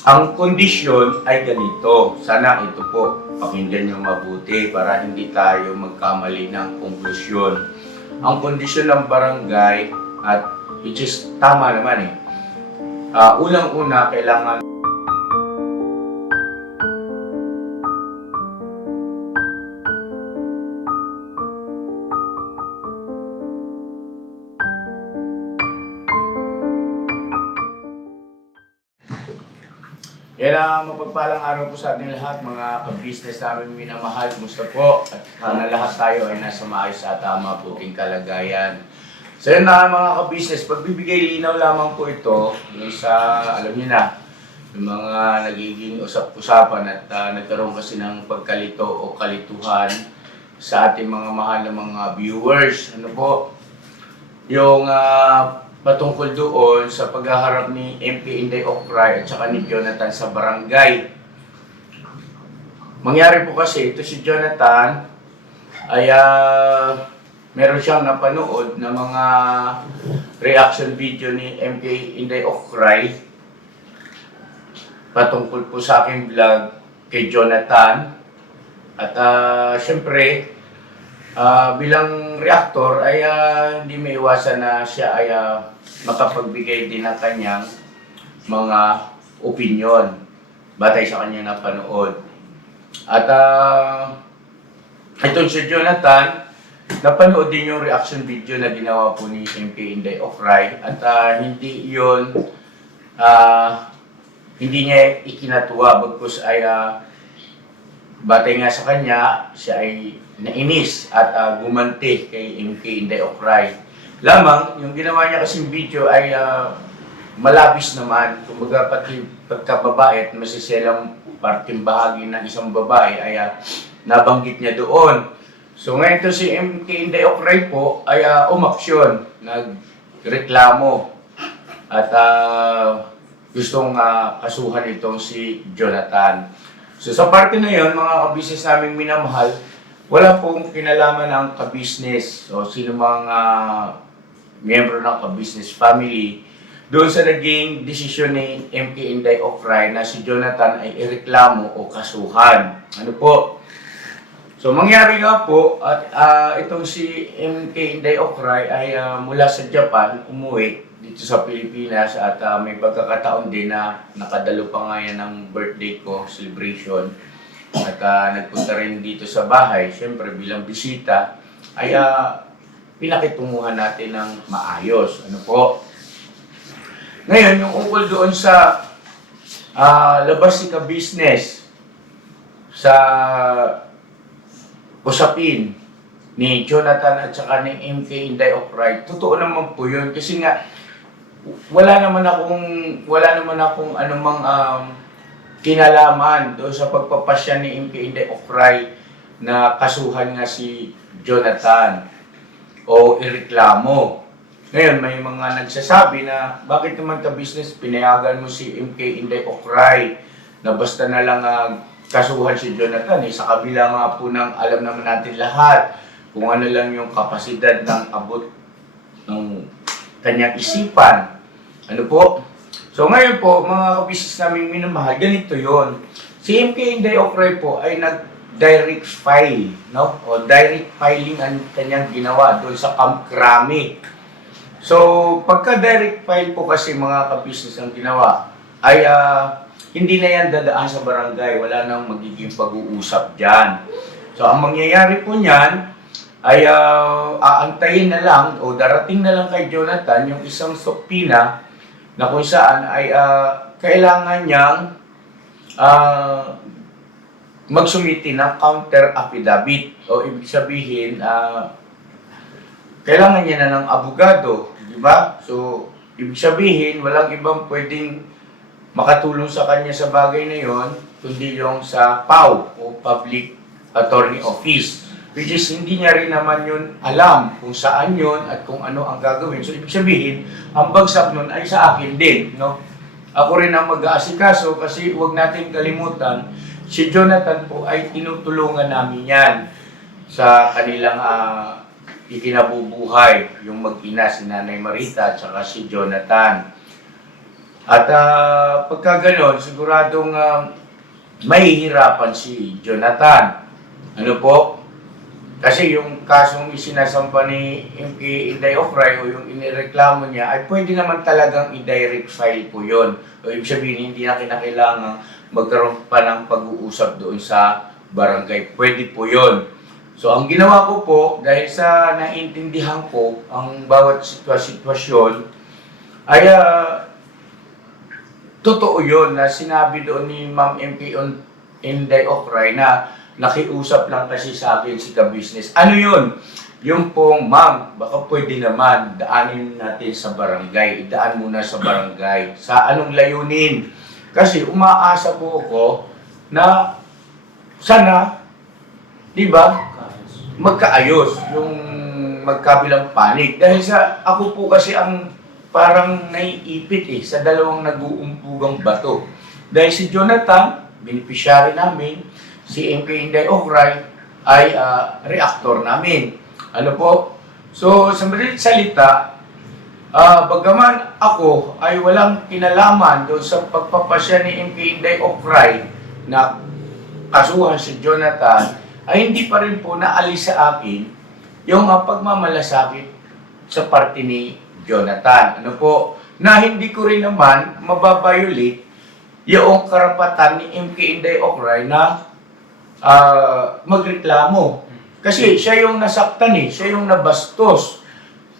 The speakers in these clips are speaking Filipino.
Ang kondisyon ay ganito. Sana ito po, pakinggan nyo mabuti para hindi tayo magkamali ng konklusyon. Ang kondisyon ng barangay, at which is tama naman eh. Unang-una, kailangan yan ang mapagpalang araw po sa ating lahat, mga ka-business namin minamahal. Kumusta po? At sana lahat tayo ay nasa maayos at mabuting kalagayan. So yun na mga ka-business, pagbibigay linaw lamang po ito yung sa, alam niyo na, yung mga nagiging usap-usapan at nagkaroon kasi ng pagkalito o kalituhan sa ating mga mahal na mga viewers. Ano po? Yung patungkol doon sa paghaharap ni MP Inday Ocray at saka ni Jonathan sa barangay. Mangyari po kasi, ito si Jonathan ay meron siyang napanood na mga reaction video ni MP Inday Ocray patungkol po sa aking vlog kay Jonathan. At syempre, bilang reactor ay hindi may iwasan na siya ay makapagbigay din ng kanyang mga opinion batay sa kanyang napanood. At itong si Jonathan, napanood din yung reaction video na ginawa po ni MP Inday Ocray at hindi yun hindi niya ikinatuwa bagkus ay batay nga sa kanya, siya ay nainis at gumanti kay MP Inday Ocray. Lamang, yung ginawa niya kasing video ay malabis naman. Kumbaga pati pagkababae at masiselang parting bahagi ng isang babae ay nabanggit niya doon. So ngayon to si MP Inday Ocray po ay umaksyon, nagreklamo at gustong kasuhan itong si Jonathan. So sa parte na yon, mga ka-business naming minamahal, wala pong kinalaman ng ka-business o sino mga miyembro ng ka-business family doon sa naging desisyon ni MP Inday Ocray na si Jonathan ay ireklamo o kasuhan. Ano po? So mangyari nga po at itong si MP Inday Ocray ay mula sa Japan umuwi dito sa Pilipinas at may pagkakataon din na nakadalo pa nga yan ng birthday ko, celebration. At nagpunta rin dito sa bahay, syempre bilang bisita, ay pinakitunguhan natin ng maayos. Ano po? Ngayon, yung ukol doon sa labas si ka-business sa usapin ni Jonathan at saka ni MP Inday Ocray, totoo naman po yun kasi nga wala naman akong anumang kinalaman doon sa pagpapasya ni MP Inday Ocray na kasuhan nga si Jonathan o ireklamo. Ngayon, may mga nagsasabi na bakit naman ka-business pinayagan mo si MP Inday Ocray na basta na lang kasuhan si Jonathan sa kabila nga po ng alam naman natin lahat kung ano lang yung kapasidad ng abot ng kanyang isipan. Ano po? So ngayon po, mga ka-business naming minamahal, ganito yon. Si MP Inday Ocray po ay nag-direct file, no? O direct filing ang kanyang ginawa doon sa Camp Crame. So, pagka-direct file po kasi mga ka-business ang ginawa, ay hindi na yan dadaan sa barangay. Wala nang magiging pag-uusap dyan. So, ang mangyayari po niyan, ay aantayin na lang o darating na lang kay Jonathan yung isang subpoena na kung saan ay kailangan niyang magsumiti ng counter affidavit o ibig sabihin kailangan niya na ng abogado, di ba? So ibig sabihin walang ibang pwedeng makatulong sa kanya sa bagay na yon kundi yung sa PAO o Public Attorney Office. Which is, hindi niya rin naman yun alam kung saan yun at kung ano ang gagawin. So, ibig sabihin, ang bagsak nun ay sa akin din, no? Ako rin ang mag-aasikaso kasi huwag natin kalimutan, si Jonathan po ay tinutulungan namin yan sa kanilang ikinabubuhay, yung mag-ina si Nanay Marita at saka si Jonathan. At pagka ganon, siguradong mahihirapan si Jonathan. Ano po? Kasi yung kasong isinasampa ni MK Inday Ocray o yung inireklamo niya ay pwede naman talagang i-direct file po yun. O ibig sabihin, hindi na kinakailangan magkaroon pa ng pag-uusap doon sa barangay. Pwede po yun. So ang ginawa ko po, dahil sa naiintindihan ko ang bawat sitwasyon, ay totoo yun na sinabi doon ni Ma'am MK Inday Ocray na nakiusap lang kasi sa akin si ka-business. Ano yun? Yung pong, ma'am, baka pwede naman daanin natin sa barangay. Idaan muna sa barangay. Sa anong layunin? Kasi umaasa po ako na sana, di ba, magkaayos yung magkabilang panig. Dahil sa ako po kasi ang parang naiipit sa dalawang nag-uumpugang bato. Dahil si Jonathan, beneficiary namin, si MK Inday Ocray ay reactor namin. Ano po? So, sa madaling salita, bagaman ako ay walang kinalaman doon sa pagpapasya ni MK Inday Ocray na kasuhan si Jonathan, ay hindi pa rin po naalis sa akin yung pagmamalasakit sa parte ni Jonathan. Ano po? Na hindi ko rin naman mababayulit yung karapatan ni MK Inday Ocray na magreklamo. Kasi siya yung nasaktan siya yung nabastos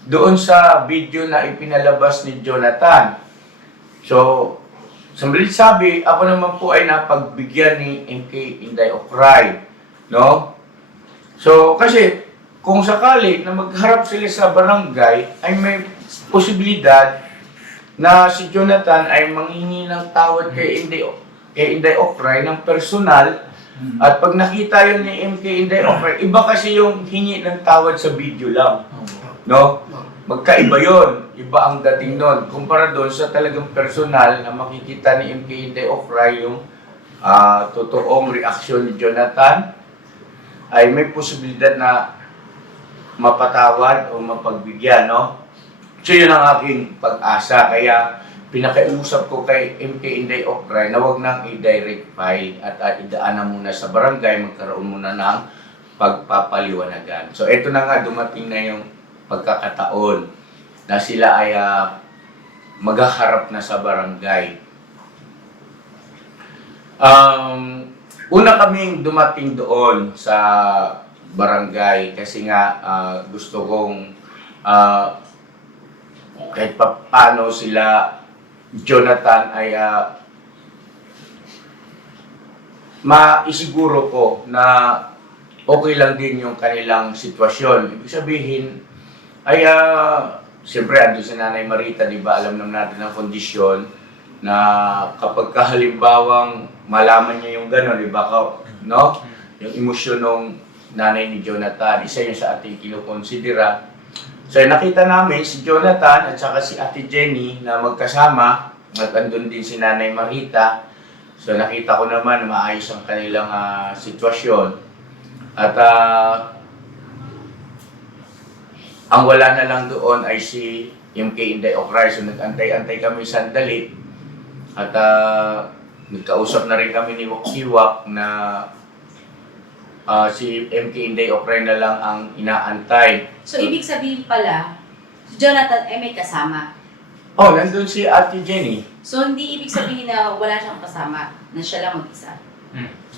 doon sa video na ipinalabas ni Jonathan. So, samalit sabi, ako naman po ay napagbigyan ni MK Inday Ocray. No? So, kasi kung sakali na magharap sila sa barangay, ay may posibilidad na si Jonathan ay manghingi ng tawad kay Inday Ocray ng personal. At pag nakita yun ni MK Inday Ocray, iba kasi yung hingi ng tawad sa video lang. No? Magkaiba yun. Iba ang dating nun. Kumpara doon sa talagang personal na makikita ni MK Inday Ocray yung totoong reaksyon ni Jonathan, ay may posibilidad na mapatawad o mapagbigyan. No? So yun ang aking pag-asa. Kaya pinakiusap ko kay MK Inday Ocray na wag nang i-direct file at idaan na muna sa barangay, magkaroon muna ng pagpapaliwanagan. So ito na nga, dumating na yung pagkakataon na sila ay maghaharap na sa barangay. Una kaming dumating doon sa barangay kasi nga gusto kong kahit paano sila Jonathan ay maisiguro ko na okay lang din yung kanilang sitwasyon. Ibig sabihin ay siyempre andun si Nanay Marita, di ba? Alam naman natin ang kondisyon na kapag halimbawang malaman niya yung gano'n, di ba? No? Yung emosyon ng nanay ni Jonathan, isa yun sa ating kinukonsidera. So nakita namin si Jonathan at saka si Ate Jenny na magkasama at andun din si Nanay Marita. So nakita ko naman na maayos ang kanilang sitwasyon. At ang wala na lang doon ay si MK Inday Ocray. So nag-antay-antay kami sandali at nagkausap na rin kami ni Wakiwak na si MK Inday Ocray na lang ang inaantay. So, ibig sabihin pala, si Jonathan ay may kasama. Oh, nandun si Ate Jenny. So, hindi ibig sabihin na wala siyang kasama, na siya lang mag-isa.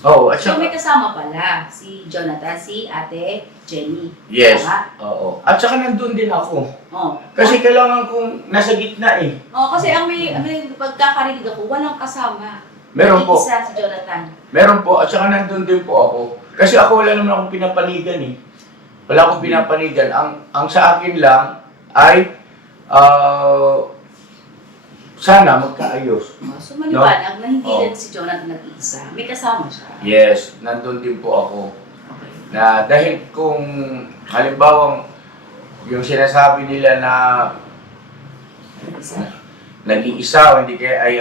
Oh, at So, saka, may kasama pala si Jonathan, si Ate Jenny. yes. Tama? Oo. At saka nandun din ako. Oh. Kasi kailangan kong nasa gitna Oh, kasi ang may pagkakarinig ako, walang kasama. Meron po. Isa si Jonathan. Meron po. At saka nandun din po ako. Kasi ako wala naman akong pinapanigan Wala akong pinapanigan. Ang sa akin lang ay sana magkaayos. Oh, so, maliwanag na hindi lang si Jonathan nag-iisa. May kasama siya. Yes, nandun din po ako. Okay. Na dahil kung halimbawa yung sinasabi nila na Isa. nag-iisa o hindi kaya ay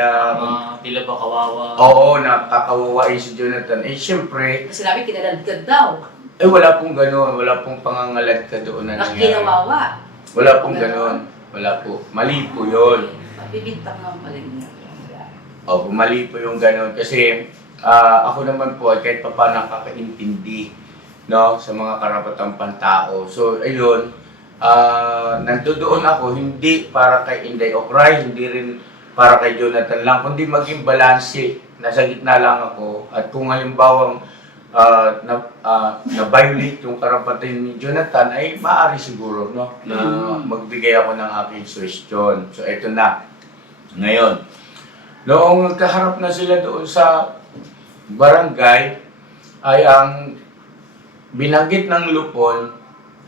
Tila ba kawawa? oo, nakakawawain si Jonathan. Eh siyempre, Kasi namin kinaladkad daw. wala pong gano'n, wala pong pangangalat ka doon na nangyari. Nakikinawawa. Wala pong gano'n, wala po. Mali po yun. Bibintang ng pala niya. Mali po yung gano'n. Kasi ako naman po ay kahit pa paano nakakaintindi, no, sa mga karapatang pantao. So, ayun, nandoon ako hindi para kay Inday Ocray, hindi rin para kay Jonathan lang, kundi maging balanse. Nasa gitna lang ako. At kung halimbawang na-violate yung karapatan ni Jonathan, ay maaari siguro, no, na magbigay ako ng aking suggestion. So, eto na. Ngayon, noong nagkaharap na sila doon sa barangay, ay ang binanggit ng lupon,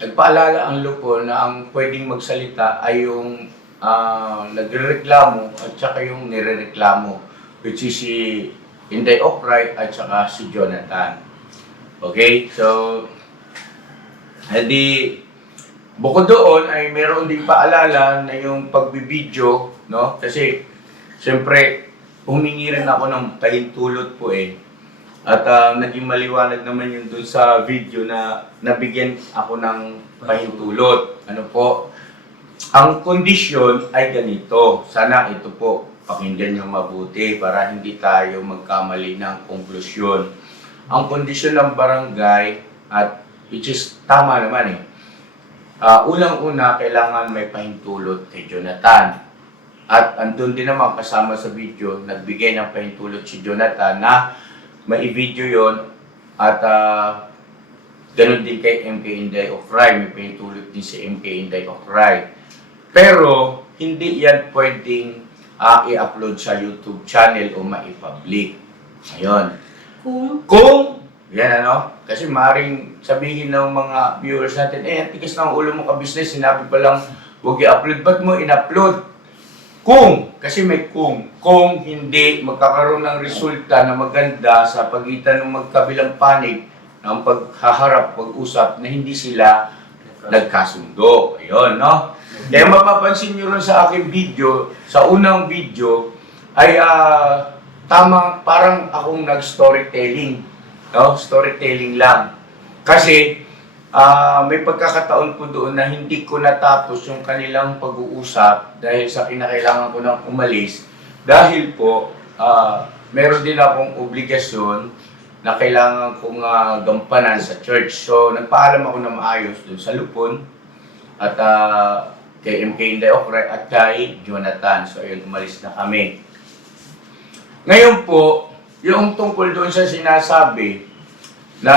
nagpaalala ang lupon na ang pwedeng magsalita ay yung nagrereklamo at saka yung nirereklamo, which is si Inday Ocray at saka si Jonathan. Okay? So, edi, bukod doon ay meron din paalala na yung pagbibideo, no? Kasi, siyempre, humingi rin ako ng pahintulot po eh. At naging maliwanag naman yun dun sa video na nabigyan ako ng pahintulot. Ano po? Ang kondisyon ay ganito. Sana ito po, pakinggan nyo mabuti para hindi tayo magkamali ng konklusyon. Ang kondisyon ng barangay, at which is tama naman eh. Unang-una, kailangan may pahintulot kay Jonathan. At andun din naman kasama sa video, nagbigay ng pahintulot si Jonathan na mai-video yon at ganun din kay MK Inday Ocray, may pahintulot din si MK Inday Ocray. Pero hindi yan pwedeng i-upload sa YouTube channel o mai-public. Ayun. Kung yan ano, kasi maaaring sabihin ng mga viewers natin, ang tigas ng ulo mo ka-business, sinabi pa lang huwag i-upload, ba't mo in-upload? Kasi may kung hindi magkakaroon ng resulta na maganda sa pagitan ng magkabilang panig ng paghaharap, pag-usap na hindi sila nagkasundo. Ayun, no? Kaya mapapansin nyo rin sa aking video, sa unang video, ay tamang parang akong nag-storytelling. No? Storytelling lang. Kasi may pagkakataon po doon na hindi ko natapos yung kanilang pag-uusap dahil sa kinakailangan ko nang umalis. Dahil po, meron din akong obligasyon na kailangan kong gampanan sa church. So, nagpaalam ako na maayos doon sa lupon at kay MK Inday Ocray at kay Jonathan. So, ayun, umalis na kami. Ngayon po, yung tungkol doon sa sinasabi na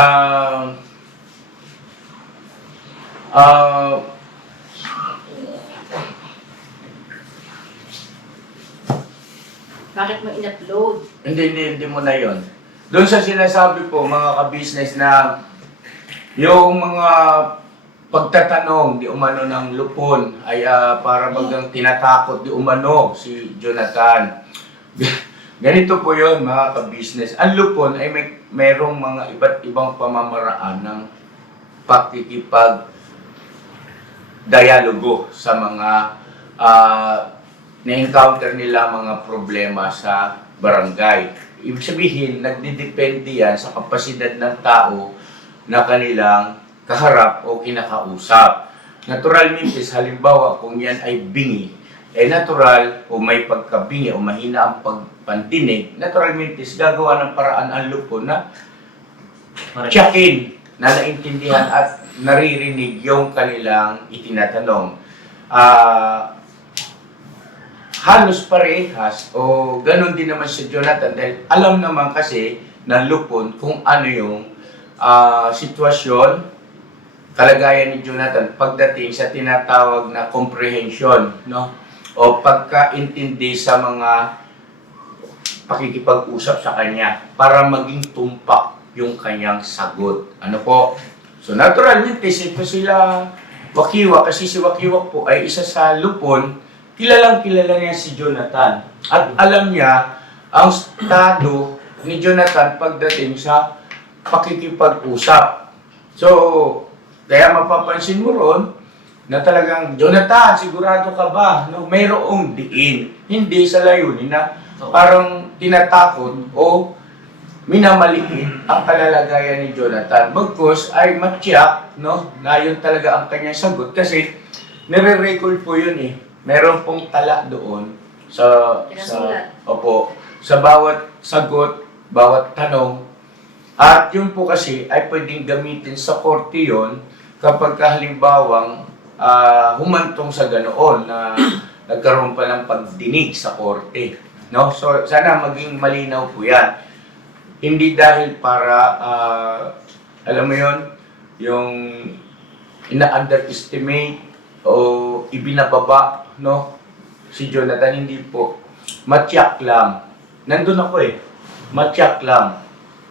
Bakit mo in-upload? Hindi mo na yon. Doon sa sinasabi po, mga ka-business, na yung mga pagtatanong di umano ng lupon ay para bagang tinatakot di umano si Jonathan. Ganito po yon, mga ka-business. Ang lupon ay merong mga iba't ibang pamamaraan ng pakikipag-dialogo sa mga na-encounter nila mga problema sa barangay. Ibig sabihin, nagdidepende yan sa kapasidad ng tao na kanilang kaharap o kinakausap. Naturalmente, halimbawa, kung yan ay bingi, natural o may pagkabingi o mahina ang pagpandinig, naturalmente, gagawa ng paraan ang lupon na tsakin na naintindihan at naririnig yung kanilang itinatanong. Halos parehas o ganun din naman si Jonathan dahil alam naman kasi ng lupon kung ano yung sitwasyon, kalagayan ni Jonathan pagdating sa tinatawag na comprehension, no? O pagkaintindi sa mga pakikipag-usap sa kanya para maging tumpak yung kanyang sagot. Ano po? So naturalmente sila Wakiwa, kasi si Wakiwa po ay isa sa lupon, kilala niya si Jonathan. At alam niya ang estado ni Jonathan pagdating sa pakikipag-usap. So, kaya mapapansin mo ron na talagang, Jonathan, sigurado ka ba? No, mayroong diin. Hindi sa layunin na parang tinatakot o minamaliit ang kalalagayan ni Jonathan. Bagkus ay matyak, no, na yun talaga ang kanyang sagot kasi nire-record po yun eh. Meron pong tala doon sa sa bawat sagot, bawat tanong. At yun po kasi ay pwedeng gamitin sa korte yun kapag halimbawang humantong sa ganoon na nagkaroon pa ng pagdinig sa korte. No? So sana maging malinaw po yan. Hindi dahil para, alam mo yun, yung ina-underestimate o ibinababa, no? Si Jonathan, hindi po. Matyak lang. Nandun ako matyak lang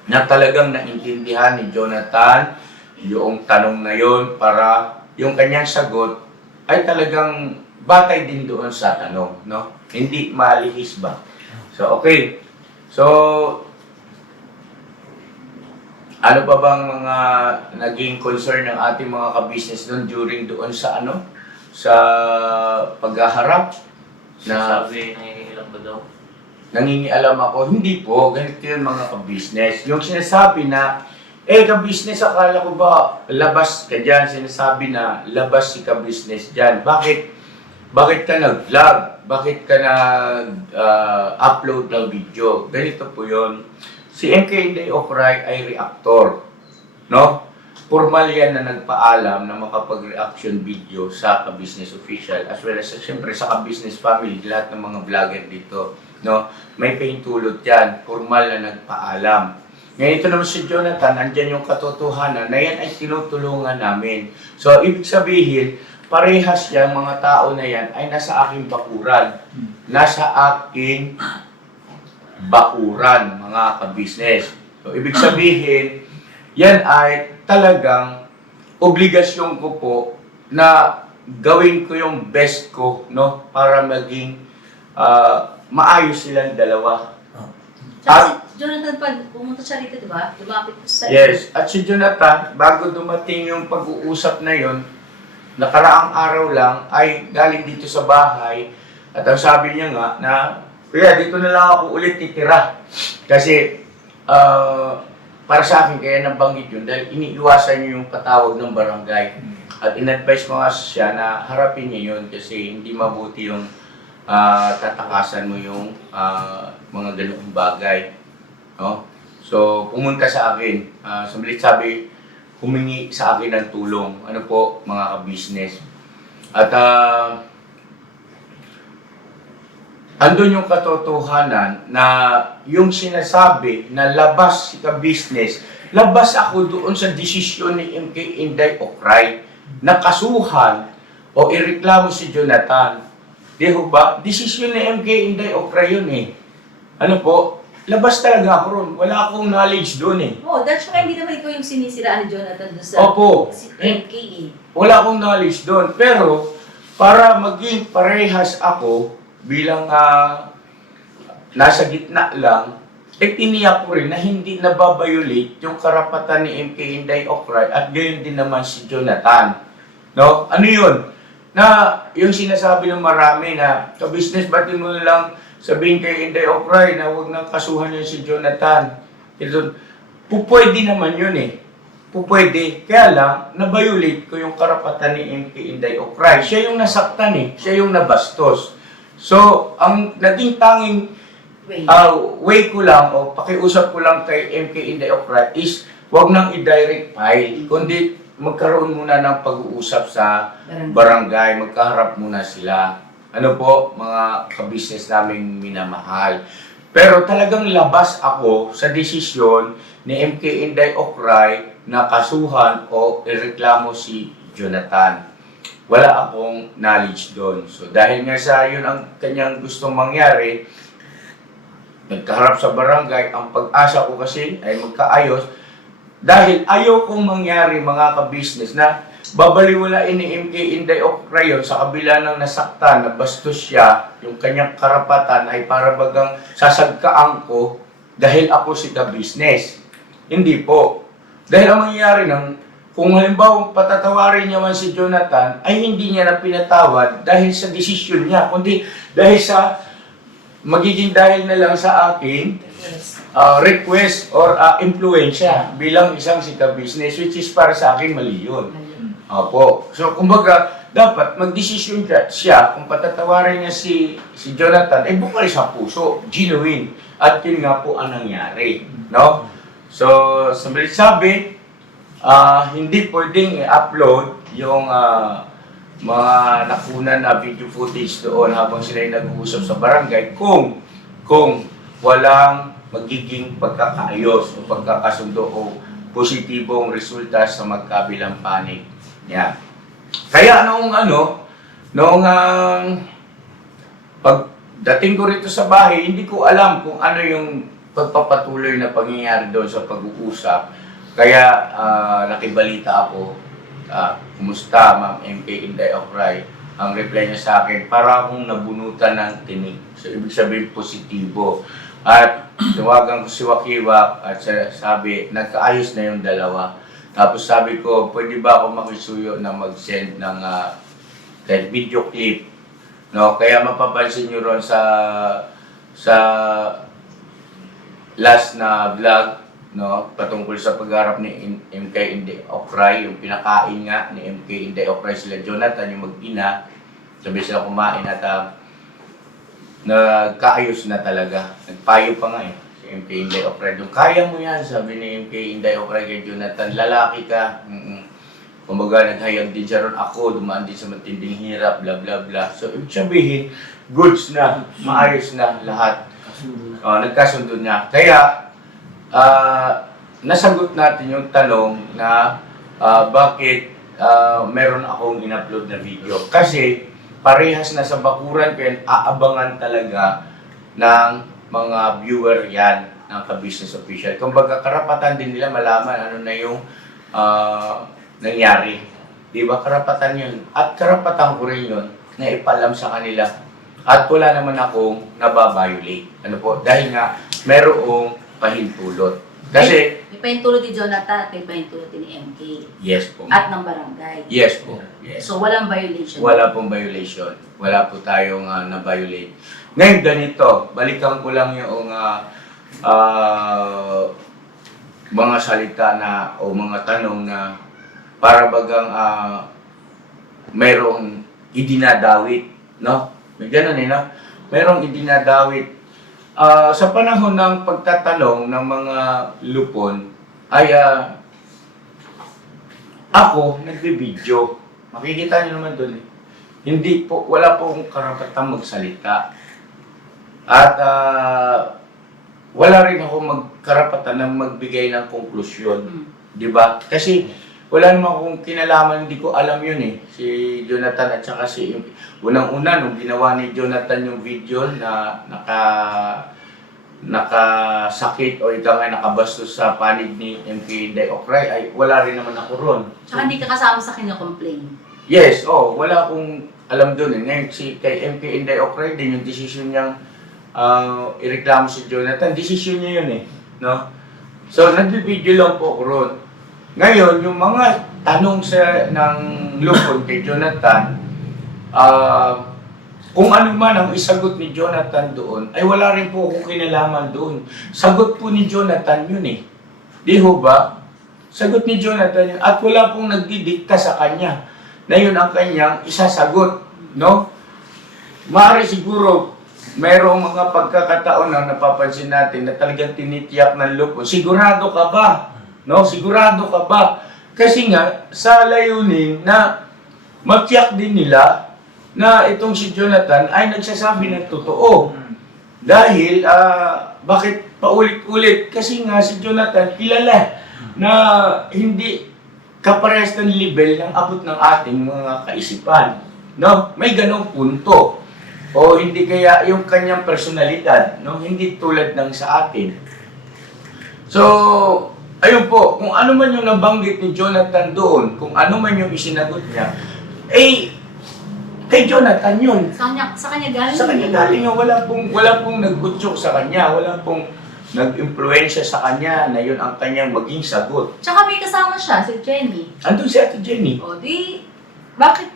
na talagang naintindihan ni Jonathan yung tanong na yon para yung kanyang sagot ay talagang batay din doon sa tanong, no? Hindi malihis ba? So, okay. So, ano pa bang mga naging concern ng ating mga ka-business doon sa sa paghaharap na Sabi, nangingilang ba daw? nangingialam ako? Hindi po, ganito yun mga ka-business. Yung sinasabi na, ka-business, akala ko ba labas ka dyan? Sinasabi na labas si ka-business dyan. Bakit ka nag-vlog? Bakit ka nag-upload ng video? Ganito po yun. Si MK Inday Okray ay reactor. No? Formal yan na nagpaalam na makapag-reaction video sa ka-business official as well as siyempre sa ka-business family, lahat ng mga vlogger dito. No? May pahintulot yan. Formal na nagpaalam. Ngayon ito naman si Jonathan, andyan yung katotohanan na yan ay tinutulungan namin. So, ibig sabihin, parehas yan, mga tao na yan ay nasa aking bakuran. Nasa aking bakuran, mga ka-business. So, ibig sabihin, yan ay talagang obligasyon ko po na gawin ko yung best ko, no, para maging maayos silang dalawa. Tsaka si Jonathan, pag pumunta siya rito, di ba? Lumapit po sa Yes, at si Jonathan, bago dumating yung pag-uusap na yon, nakaraang araw lang ay galing dito sa bahay at ang sabi niya nga na, kuya, dito na lang ako ulit titira. Kasi, para sa akin, kaya nabanggit yun dahil iniiwasan niyo yung patawag ng barangay. At in-advise ko nga siya na harapin niya yun kasi hindi mabuti yung tatakasan mo yung mga ganung bagay. No? So, pumunta sa akin. Sabi, humingi sa akin ng tulong. Ano po, mga ka-business. At andun yung katotohanan na yung sinasabi na labas si ka-business, labas ako doon sa desisyon ni MK Inday Okray na kasuhan o ireklamo si Jonathan. Di ba? Desisyon ni MK Inday Okray yun Ano po? Labas talaga ako ron. Wala akong knowledge doon Dahil siya hindi naman ikaw yung sinisiraan ni Jonathan doon sa Opo. si MK Wala akong knowledge doon. Pero, para maging parehas ako, bilang nasa gitna lang, tiniyak ko rin na hindi nababiolate yung karapatan ni MK Inday Okray at gayon din naman si Jonathan. No? Ano yun? Na yung sinasabi ng marami na ka-business, batin mo lang sabihin kay Inday Okray na huwag nang kasuhan yun si Jonathan. Pupwede naman yun Pupwede. Kaya lang, nabiolate ko yung karapatan ni MK Inday Okray. Siya yung nasaktan Siya yung nabastos. So, ang naging tanging way ko lang o pakiusap ko lang kay MK Inday Okray is huwag nang i-direct file, kundi magkaroon muna ng pag-uusap sa barangay, magkaharap muna sila. Ano po, mga ka-business naming minamahal. Pero talagang labas ako sa desisyon ni MK Inday Okray na kasuhan o ireklamo si Jonathan. Wala akong knowledge doon. So dahil nga sa yun ang kanyang gustong mangyari, nagkaharap sa barangay, ang pag-asa ko kasi ay magkaayos. Dahil ayaw kong mangyari mga ka-business na babaliwalain ni MK Inday Okray yun sa kabila ng nasaktan, na bastos siya, yung kanyang karapatan ay para bagang sasagkaan ko dahil ako si ka-business. Hindi po. Dahil ang mangyayari kung halimbawa patatawarin niya man si Jonathan, ay hindi niya na pinatawad dahil sa desisyon niya, kundi dahil sa magiging dahil na lang sa akin request or influensya bilang isang sika business, which is para sa akin mali yun. Opo. So kumbaga, dapat magdesisyon siya kung patatawarin niya si Jonathan, bukal sa puso, genuine. At yun nga po ang nangyari, no? So, sabi, hindi pwedeng i-upload yung mga nakunan na video footage doon habang sila ay nag-uusap sa barangay kung walang magiging pagkakaayos o pagkakasundo o positibong resulta sa magkabilang panig. Yan. Kaya noong pagdating ko rito sa bahay, hindi ko alam kung ano yung pagpapatuloy na pangyayari doon sa pag-uusap. Kaya nakibalita ako, kumusta Ma'am MK Inday Ocray? Ang reply niya sa akin, para akong nabunutan ng tinig. So, ibig sabihin positibo. At tuwagan ko si Wakiwak at sabi, nagkaayos na yung dalawa. Tapos sabi ko, pwede ba ako makisuyo na mag-send ng video clip? No? Kaya mapapansin nyo ron sa last na vlog, no? Patungkol sa pagharap ni MK Inday Ocray, yung pinakain nga ni MK Inday Ocray sila Jonathan, yung mag-ina, sabi sila kumain at nagkaayos na talaga. Nagpayo pa nga si MK Inday Ocray. Kaya mo yan, sabi ni MK Inday Ocray kay Jonathan, lalaki ka. Kumbaga, naghayag din siya ron ako, dumaan din sa matinding hirap, bla bla bla. So, ibig sabihin, goods na, maayos na lahat. Nagkasundo niya. Kaya, nasagot natin yung tanong na bakit meron akong in-upload na video. Kasi, parehas na sa bakuran, kaya aabangan talaga ng mga viewer yan ng Ka-Business Official. Kumbaga, karapatan din nila malaman ano na yung nangyari. Di ba? Karapatan yun. At karapatan ko rin yun na ipalam sa kanila. At wala naman akong nababiolate. Ano po? Dahil nga, merong pahintulot. Kasi, may pahintulot ni Jonathan at may pahintulot ni MK. yes po. At ng barangay. Yes po. Yes. So, walang violation. Wala pong violation. Wala po tayong na-violate. Ngayon, ganito. Balikan ko lang yung mga salita na o mga tanong na para bagang mayroong idinadawit. No? May ganun no? Mayroong idinadawit. Sa panahon ng pagtatanong ng mga lupon, ay ako nagbibideo. Makikita niyo naman doon. Hindi po, wala po akong karapatang magsalita. At wala rin ako karapatan ng magbigay ng konklusyon. Di ba? Kasi wala naman akong kinalaman, hindi ko alam yun Si Jonathan at saka unang-una nung ginawa ni Jonathan yung video na nakasakit o ikaw nga nakabastos sa panig ni MK Inday Ocray, ay wala rin naman ako ron. Tsaka hindi ka kasama sa kanya-complain. Yes, wala akong alam doon Ngayon, kay MK Inday Ocray din yung desisyon niyang ireklamo si Jonathan, desisyon niya yun no? So, nag-video lang po ako ron. Ngayon, yung mga tanong ng lupon kay Jonathan, kung ano man ang isagot ni Jonathan doon, ay wala rin po akong kinalaman doon. Sagot po ni Jonathan yun Di ho ba? Sagot ni Jonathan yun. At wala pong nagdidikta sa kanya na yun ang kanyang isasagot. No? Maaari siguro, mayroong mga pagkakataon na napapansin natin na talagang tinitiyak ng lupon. Sigurado ka ba? No? Sigurado ka ba? Kasi nga, sa layunin na matiyak din nila na itong si Jonathan ay nagsasabi ng totoo. Dahil, bakit paulit-ulit? Kasi nga si Jonathan kilala na hindi kaparehas ng level ng abot ng ating mga kaisipan. No? May ganong punto. O hindi kaya yung kanyang personalidad, no? Hindi tulad ng sa atin. So, ayun po, kung ano man yung nabanggit ni Jonathan doon, kung ano man yung isinagot niya, kay Jonathan yun. Sa kanya galing. Sa kanya galing yun. Wala pong nagkutsok sa kanya. Wala pong nag-impluensya sa kanya na yun ang kanyang maging sagot. Tsaka may kasama siya, si Jenny. Andun si Ate Jenny. O bakit?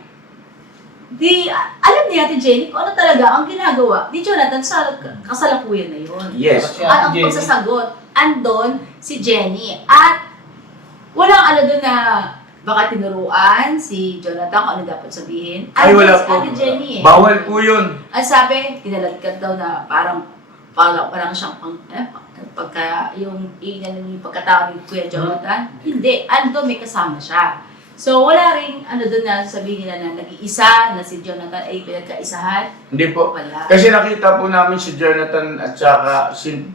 Alam ni Ate Jenny kung ano talaga ang ginagawa ni Jonathan sa kasalukuyan na yun. Yes. At ang pagsasagot, andon si Jenny. At walang doon na baka tinuruan si Jonathan kung ano dapat sabihin. Ay, wala si po. Ate Jenny eh. Bawal po yun. Ang sabi, kinaladkad daw na parang parang siyang pagka yung yung pagkatao ni Kuya Jonathan. Hindi, ando may kasama siya. So wala ring ano doon na sabihin nila na nag-iisa na si Jonathan ay pinagkaisahan. Hindi po. Wala. Kasi nakita po namin si Jonathan at saka si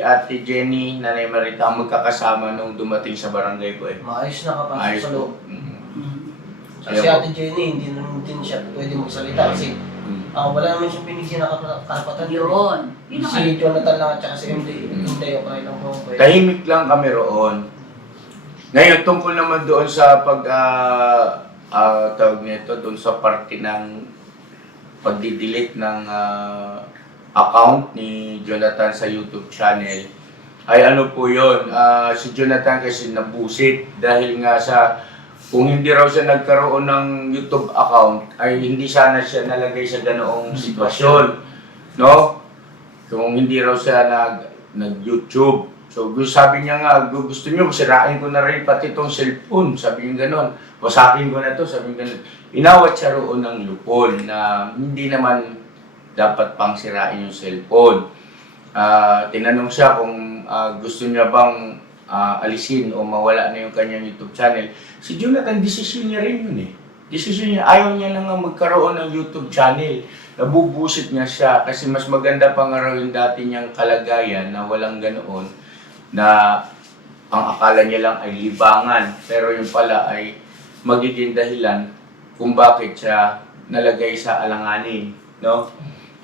Ate Jenny, Nanay Marita ang magkakasama nung dumating sa barangay ko eh. Maayos na kapasok Ayos sa po. loob. Mm. Kasi si Ate Jenny, hindi naman din siya pwede magsalita kasi wala naman siyang binigyan na karapatan. Yun. Yun ang Si Jonathan lang at saka si MD, hindi ako lang po pwede. Tahimik lang kami roon. Ngayon, tungkol naman doon sa tawag nito, doon sa parte ng pagdidelete ng account ni Jonathan sa YouTube channel, ay ano po yun, si Jonathan kasi nabusit dahil nga sa, kung hindi raw siya nagkaroon ng YouTube account, ay hindi sana siya nalagay sa ganoong sitwasyon, no? Kung hindi raw siya nag-YouTube. So, sabi niya nga, gusto niyo, sirain ko na rin pati itong cellphone. Sabi niya gano'n. Wasakin ko na to, sabi niya gano'n. Inawat siya roon ng lupon na hindi naman dapat pang sirain yung cellphone. Tinanong siya kung gusto niya bang alisin o mawala na yung kanyang YouTube channel. Si Jonathan, desisyon niya rin yun eh. Desisyon niya, ayaw niya lang magkaroon ng YouTube channel. Nabubusit niya siya kasi mas maganda pa nga raw yung dati niyang kalagayan na walang ganoon, na ang akala niya lang ay libangan, pero yung pala ay magiging dahilan kung bakit siya nalagay sa alanganin, no?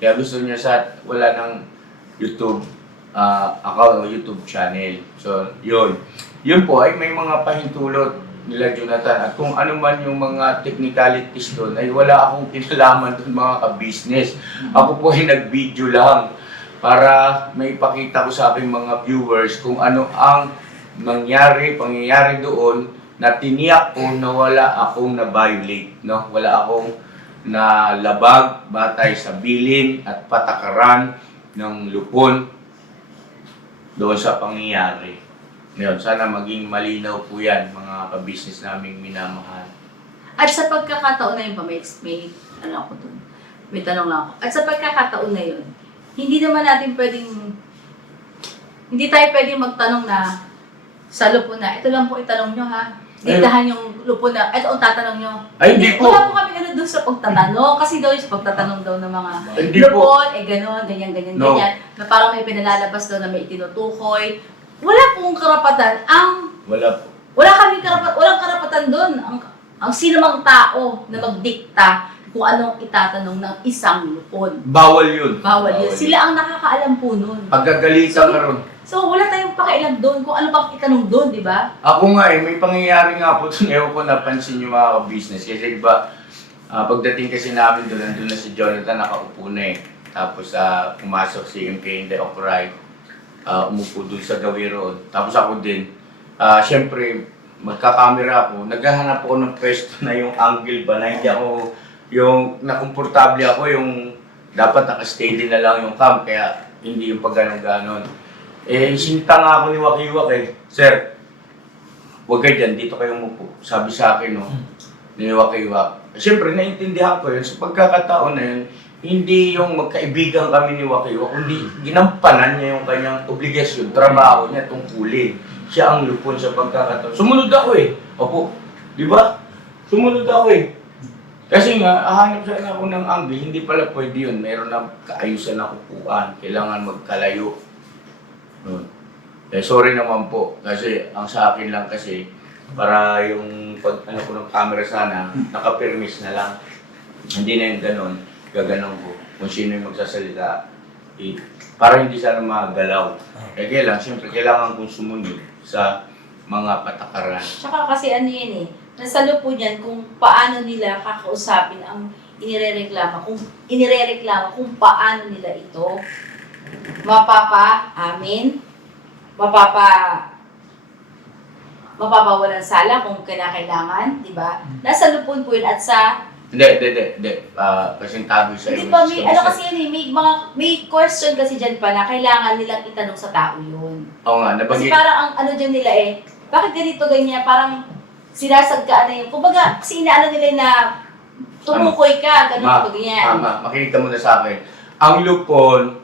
Kaya gusto niya wala ng YouTube account o YouTube channel. So, yun. Yun po ay may mga pahintulot nila Jonathan. At kung ano man yung mga technicalities doon, ay wala akong kinalaman doon mga ka-business. Ako po ay nag-video lang para may ipakita ko sa aking mga viewers kung ano ang pangyayari doon na tiniyak ko na wala akong na-violate, no? Wala akong nalabag batay sa bilin at patakaran ng lupon doon sa pangyayari. Ngayon, sana maging malinaw po yan, mga ka-business naming minamahal. At sa pagkakataon na yun pa, may ano ako dun, may tanong lang ako. At sa pagkakataon na yun, hindi tayo pwedeng magtanong na sa lupon na, ito lang po itanong nyo ha. Diktahan yung lupon na, ito ang tatanong nyo. Ay, hindi po. Wala po kami ganun doon sa pagtatanong. Kasi daw yung sa pagtatanong daw ng mga Hindi po. lupon, gano'n, ganyan, No. ganyan. Na parang may pinalalabas daw na may itinutukoy. Wala pong karapatan. Walang karapatan doon. Ang sinumang tao na magdikta kung anong itatanong ng isang lupon. Bawal yun. Bawal yun. Sila ang nakakaalam po nun. Pagkagalitan ka ron. So, wala tayong pakialam doon kung ano pang itanong doon, di ba? Ako nga may pangyayari nga po doon. Ewan ko napansin yung mga business. Kasi diba, pagdating kasi namin doon, nandun na si Jonathan, nakaupo na eh. Tapos pumasok si MK Inday Okray, umupo doon sa Gawiro. Tapos ako din. Siyempre, magkakamera ako. Naghahanap ako ng pwesto na yung angle ba na hindi ako, yung nakomportable ako, yung dapat nakastay na lang yung cam. Kaya hindi yung pag ganon-ganon. Sinita nga ako ni Wakiwak eh. Sir, huwag kayo dyan, dito kayo umupo. Sabi sa akin, no, ni Wakiwak. Siyempre, naintindihan ko yun. Sa pagkakataon na yun, hindi yung magkaibigan kami ni Wakiwak, kundi ginampanan niya yung kanyang obligasyon, trabaho niya, tungkulin. Siya ang lupon sa pagkakataon. Sumunod ako eh. Opo, di ba? Sumunod ako eh. Kasi nga, hahanap sana ako ng angle, hindi pala pwede yun. Meron ng kaayusan na kupuan. Kailangan magkalayo. Sorry naman po, kasi ang sa akin lang kasi, para yung pag ko ng camera sana, nakapirmis na lang. Hindi na yung ganon, gaganon ko. Kung sino yung magsasalita, para hindi sana magalaw. Kaya lang, siyempre, kailangan kong sumunod sa mga patakaran. Tsaka kasi ano yun eh, nasa lupon yan kung paano nila kakausapin ang inirereklamo kung paano nila ito mapapawalan sala kung kinakailangan, di ba? Nasa lupon po yun at sa... Hindi. Kasing tabi sa Hindi pa, may question kasi dyan pa na kailangan nilang itanong sa tao yun. Oo nga, Kasi nabanggit. parang ang ano dyan nila eh, bakit ganito ganyan, parang sinasagkaan na yun. Kumbaga, kasi inaano nila na tumukoy ka, ganun, ganyan. Makinig ka muna sa akin. Ang lupon,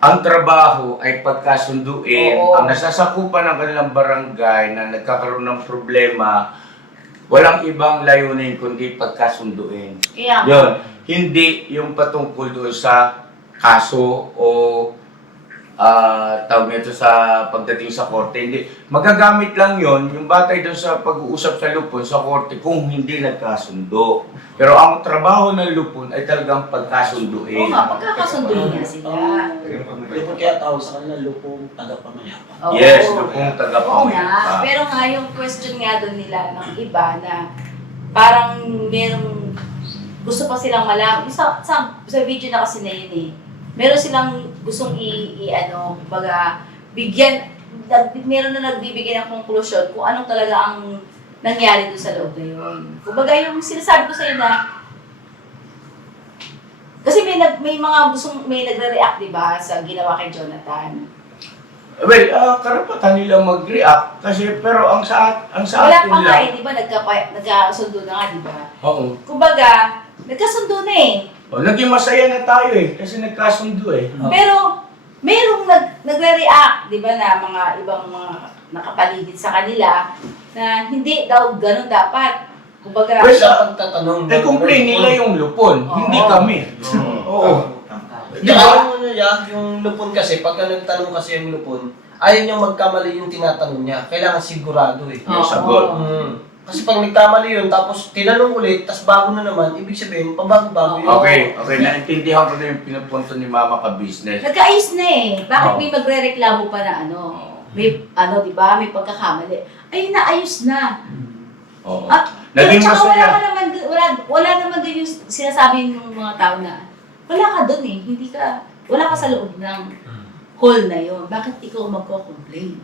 ang trabaho ay pagkasunduin. Oo. Ang nasasakupan ng kanilang barangay na nagkakaroon ng problema, walang ibang layunin kundi pagkasunduin. Kaya, Yun, hindi yung patungkol doon sa kaso o tawag nito sa pagdating sa korte. Hindi. Magagamit lang yon yung batay doon sa pag-uusap sa lupon sa korte kung hindi nagkasundo. Pero ang trabaho ng lupon ay talagang oo pagkasunduin. nga, magkakasunduin nga sila. Lupon kaya tawag sa kanila, lupong tagapamayapa. Oo. Yes, lupong Oo tagapamilya. nga, pero nga yung question nga doon nila ng iba na parang merong gusto pa silang malaman. Sa video na kasi na yun eh. Meron silang gustong baga, bigyan, meron na nagbibigay ng konklusyon kung anong talaga ang nangyari doon sa loob na yun. Kumbaga yung sinasabi ko sa'yo na, kasi may mga gustong, may nagre-react, di ba, sa ginawa kay Jonathan. Well, karapatan nila mag-react kasi pero ang sa Wala atin pa nga lang. eh, di ba, nagkasundo na nga, di ba? Oo. Kumbaga, nagkasundo na eh. Oh, naging masaya na tayo eh kasi nagkasundo eh. Pero, merong nagre-react, di ba, na mga ibang mga nakapaligid sa kanila na hindi daw ganun dapat. Kumbaga, Well, Sa pagtatanong. complain nila yung lupon, Oo. hindi kami. Oo. Di Di ba? yung lupon kasi, pagka nagtanong kasi yung lupon, ayaw niyang magkamali yung tinatanong niya. Kailangan sigurado eh. Yung sagot. Kasi pag nagkamali yun, tapos tinanong ulit, tapos bago na naman, ibig sabihin, pabago-bago yun. Okay, naintindihan ko na yung pinupunto ni Mama ka-business. nagkaayos na eh. Bakit Oo. may magre-reklamo pa na may, di ba, may pagkakamali. Ay, naayos na. Oo. At, Naging tsaka masaya. wala naman doon yung sinasabi ng mga tao na, wala ka doon eh, wala ka sa loob ng hall na yon. Bakit ikaw magko-complain?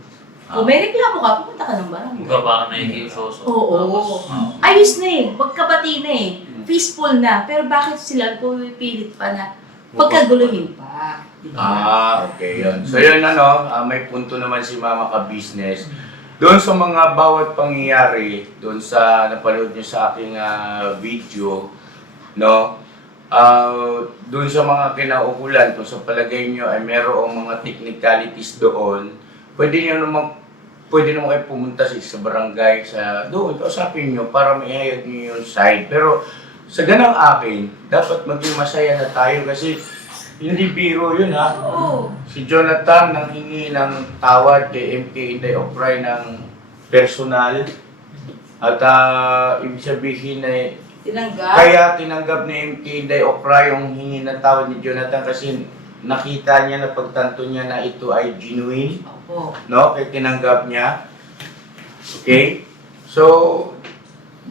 Kung may reklamo ka, pumunta ka ng barangay. Huwag parang nakikiusoso. Oo. Ayos na eh, magkabati na eh, peaceful na, pero bakit sila pumipilit pa na pagkaguluhin pa? Diba? Okay, yun. So yun may punto naman si Mama ka-business. Doon sa mga bawat pangyayari, doon sa napanood niyo sa aking video, no? Doon sa mga kinaukulan, kung sa palagay niyo ay merong mga technicalities doon, pwede naman kayo pumunta sa barangay, doon, kausapin niyo para maihayag niyo yung side. Pero sa ganang akin, dapat maging masaya na tayo kasi hindi biro yun ha. Oo. Si Jonathan nang hingi ng tawad kay MK Inday Ocray ng personal at ibig sabihin ay Tinanggap. kaya tinanggap ni MK Inday Ocray yung hingi ng tawad ni Jonathan kasi nakita niya na pagtanto niya na ito ay genuine, Opo. no? Kaya tinanggap niya. Okay? So,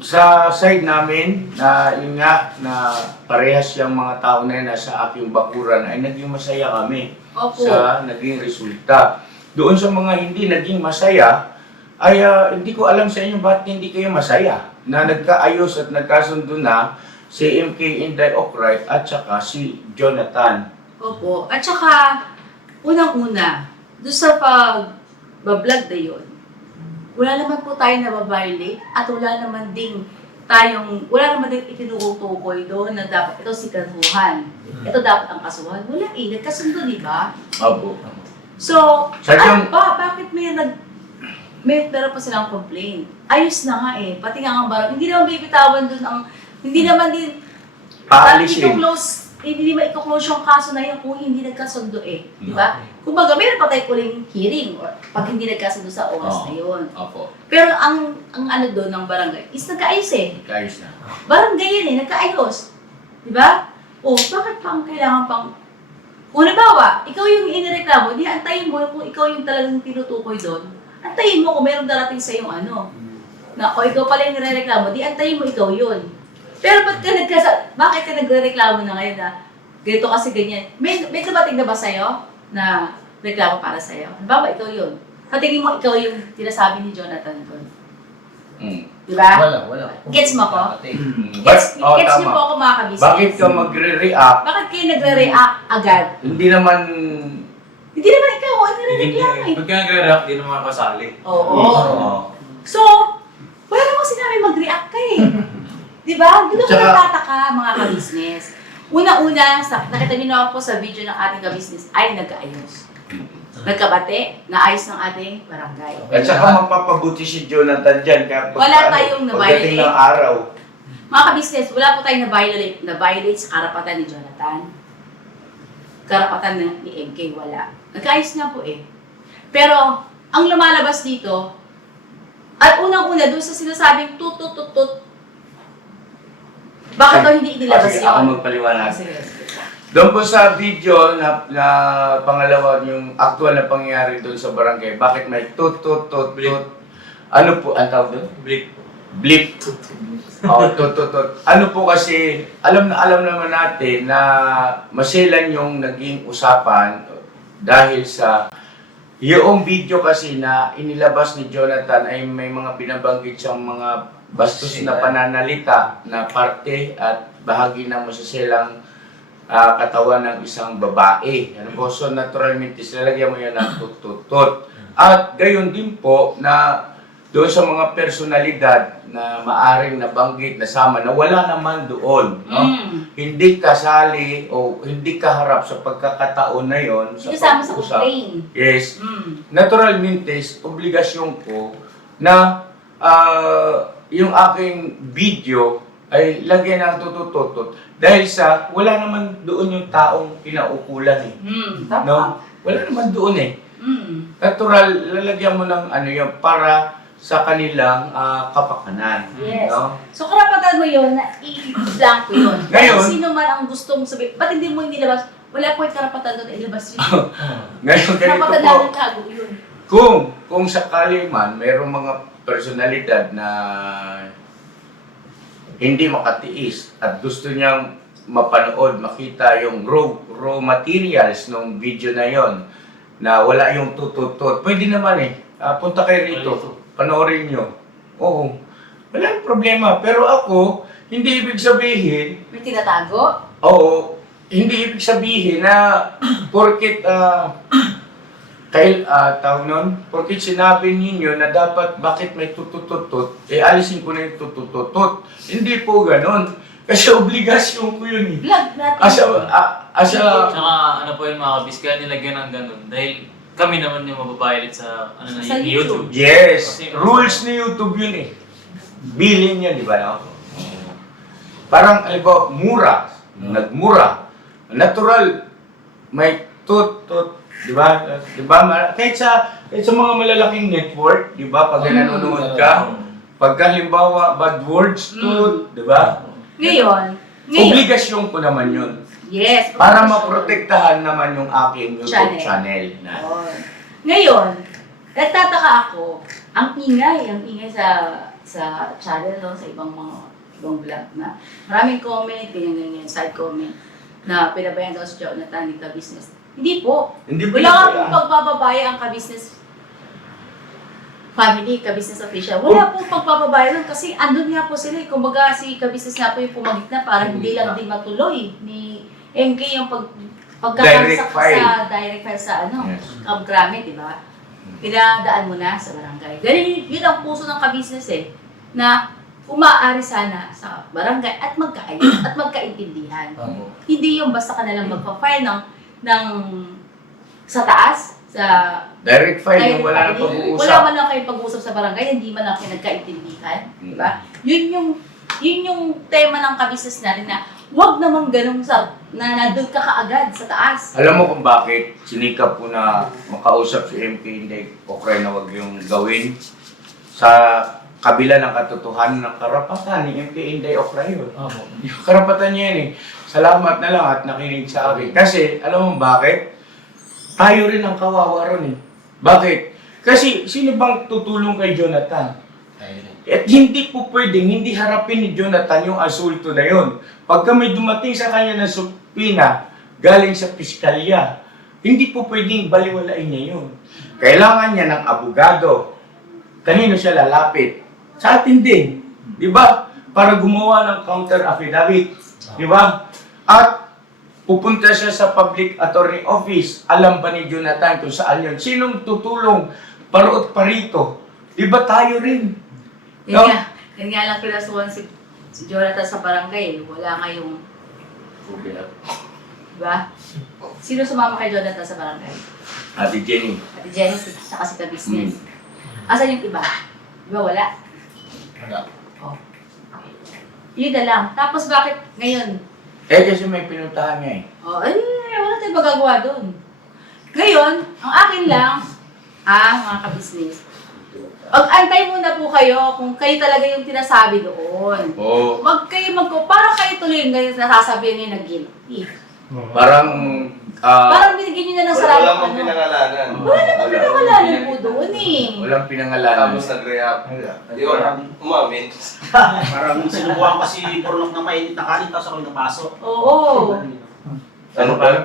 sa side namin, na yun nga, na parehas yung mga tao na yun nasa aking bakuran, ay naging masaya kami Opo. sa naging resulta. Doon sa mga hindi naging masaya, ay hindi ko alam sa inyo bakit hindi kayo masaya na nagkaayos at nagkasundo na si MK Inday Ocray at saka si Jonathan. Opo. At saka, unang-una, doon sa pag-vlog na yun, wala naman po tayo na-violate at wala naman din itinutukoy doon na dapat ito si kasuhan. Ito dapat ang kasuhan. Wala eh, nagkasundo, di ba? Opo. So, Sadyang- bakit may meron pa silang complaint? Ayos na nga eh, pati nga ang barang, hindi naman bibitawan doon hindi naman din, Paalisin. hindi ma-close yung kaso na yun kung hindi nagkasundo eh, di ba? Kumbaga, meron pa tayo uling hearing or pag hindi nagkasundo sa oras na yun. Opo. Pero ang ano doon ng barangay is nagkaayos eh. Kaayos na. Barangay yan eh, nagkaayos. Di ba? O, bakit pang kailangan pang... Kung halimbawa, ikaw yung inireklamo, di antayin mo kung ikaw yung talagang tinutukoy doon. Antayin mo kung meron darating sa yung ano. Na, o ikaw pala yung nirereklamo, di antayin mo ikaw yun. Pero bakit ka nagre-reklamo na ngayon na ganito kasi ganyan? May dumating na ba sa'yo na reklamo para sa'yo? Halimbawa, ikaw yun. Sa tingin mo, ikaw yung tinasabi ni Jonathan doon. Di ba? Wala. Gets mo ko? Gets Gets niyo po ako mga kabisnes. Bakit ka magre-react? Bakit kayo nagre-react agad? Hindi naman... Hindi naman ikaw, ang nire-reklamo eh. Pagka nagre-react, di naman kasali. Oo. Oo. So, wala namang kasi namin mag-react ka eh. Di ba? Doon ako Tsaka- nagtataka mga ka-business. Una-una, nakita niyo naman po sa video ng ating ka-business ay nag-aayos. Nagkabate, naayos ng ating barangay. At saka mapapabuti si Jonathan dyan. Wala tayong pagdating na-violate. ng araw. Mga ka-business, wala po tayong na-violate sa karapatan ni Jonathan. Karapatan ni MK, wala. Nagkaayos nga po eh. Pero, ang lumalabas dito, at unang-una, doon sa sinasabing tutut-tutut, bakit daw hindi inilabas Sige, yun? ako magpaliwanag. Sige, sige. Doon po sa video na pangalawa, yung actual na pangyayari doon sa barangay, bakit may tut. Ano po ang tawag doon? Blip. Oh, tut. Ano po kasi, alam naman natin na maselan yung naging usapan dahil sa yung video kasi na inilabas ni Jonathan ay may mga binabanggit siyang mga bastos na pananalita na parte at bahagi ng masaselang katawan ng isang babae. Ano po? So, naturalmente, silalagyan mo yan ng tut. At gayon din po na doon sa mga personalidad na maaring nabanggit, nasama, na wala naman doon. No? Hindi kasali o hindi kaharap sa pagkakataon na yon Hindi kasama sa complaint. Yes. Naturalmente, obligasyon ko na yung aking video ay lagyan ng tututut. Dahil sa, wala naman doon yung taong pinaukulan eh. Tama. No? Wala naman doon eh. Natural, lalagyan mo ng ano yun para sa kanilang kapakanan. Yes. No? So, karapatan mo yun na i-blank ko yun. Ngayon- Kung sino man ang gustong sabihin, ba't hindi mo inilabas? Wala po yung karapatan doon na ilabas yun. Ngayon, ganito Karapatan po. namin tago yun. Kung sakali man, mayroong mga personalidad na hindi makatiis at gusto niyang mapanood, makita yung raw materials ng video na yon na wala yung tututut. Pwede naman eh. Punta kayo rito. Panoorin nyo. Oo. Walang problema. Pero ako, hindi ibig sabihin, May tinatago? oo, hindi ibig sabihin na porkit tawag nun, porkit sinabi ninyo na dapat bakit may tutututut, alisin ko na yung tutututut. Hindi po ganon. Kasi obligasyon ko yun eh. Vlog natin. Tsaka ano po yun mga kabis, kaya nilagyan ng ganun. Dahil kami naman yung mababayalit sa ano Sa na YouTube. Yes, Kasi- rules ni YouTube yun eh. Bilin yan, di ba? No? Parang, alam ko, mura. Nagmura. Natural. May tut. Di ba? Di ba? Kahit sa mga malalaking network, di ba? Pag nanonood ka, pagka halimbawa, bad words, tut. Di ba? Ngayon, Obligasyon ko naman yun. yes. Para obligasyon. maprotektahan naman yung aking YouTube channel. Yun. Ngayon, nagtataka ako, ang ingay sa channel, no, sa ibang vlog na maraming comment, ganyan, side comment, na pinabayan daw si Jonathan ng ka-business. Hindi po. Hindi po Wala yun, nga pong pagpapabaya ang ka-business family, ka-business official. Wala pong pagpapabaya nun kasi andun nga po sila. Kumbaga si ka-business nga po yung pumagit na para hindi lang din matuloy ni MK yung pagkakasak sa direct file sa Yes. Grame, di ba? Pinadaan mo na sa barangay. Ganun yun ang puso ng ka-business eh, na umaari sana sa barangay at magkaayos at magkaintindihan. Hindi yung basta ka na lang magpa-file ng sa taas, sa Direct file, yung wala nang wala pag-uusap. man lang kayong pag-uusap sa barangay, hindi man lang kayo nagkaintindihan, di ba? Yun yung tema ng ka-business natin na huwag namang ganun na nandun ka kaagad sa taas. Alam mo kung bakit sinikap ko na makausap si MK Inday okay na wag yung gawin sa kabila ng katotohanan ng karapatan ni MK Inday Okray yun. Yung karapatan niya yan eh. Salamat na lang at nakinig sa akin. Kasi, alam mo bakit? Tayo rin ang kawawa ron eh. Bakit? Kasi, sino bang tutulong kay Jonathan? At hindi po pwedeng, hindi harapin ni Jonathan yung asulto na yun. Pagka may dumating sa kanya na supina, galing sa piskalya, hindi po pwedeng baliwalain niya yun. Kailangan niya ng abogado. Kanino siya lalapit? Sa atin din. Di ba? Para gumawa ng counter affidavit. Di ba? At pupunta siya sa public attorney office. Alam ba ni Jonathan kung saan yun? Sinong tutulong? Parot parito. Di ba tayo rin? Yan nga. Yan nga lang pinasuhan si Jonathan sa barangay. Wala kayong, diba? Sino sumama kay Jonathan sa barangay? Ate Jenny. Ate Jenny, saka si ka-business. Asan yung iba? Diba wala? Wala. Oh. Yun na lang. Tapos bakit ngayon? Kasi may pinuntahan niya eh. Oh, wala tayong magagawa doon. Ngayon, ang akin lang, mga ka-business, mag-antay muna po kayo kung kayo talaga yung tinasabi doon. Oo. Para kayo tuloy yung nasasabihin niyo na guilty. Parang... Parang binigyan niyo na ng sarap. Wala mong pinangalanan. Wala naman pinangalanan po doon eh. Walang pinangalanan. Tapos nag-react. Hindi ko umamin. Parang sinubukan ko si Bornok ng mainit na kanin, tapos ako yung napasok. Oo. Ano paano?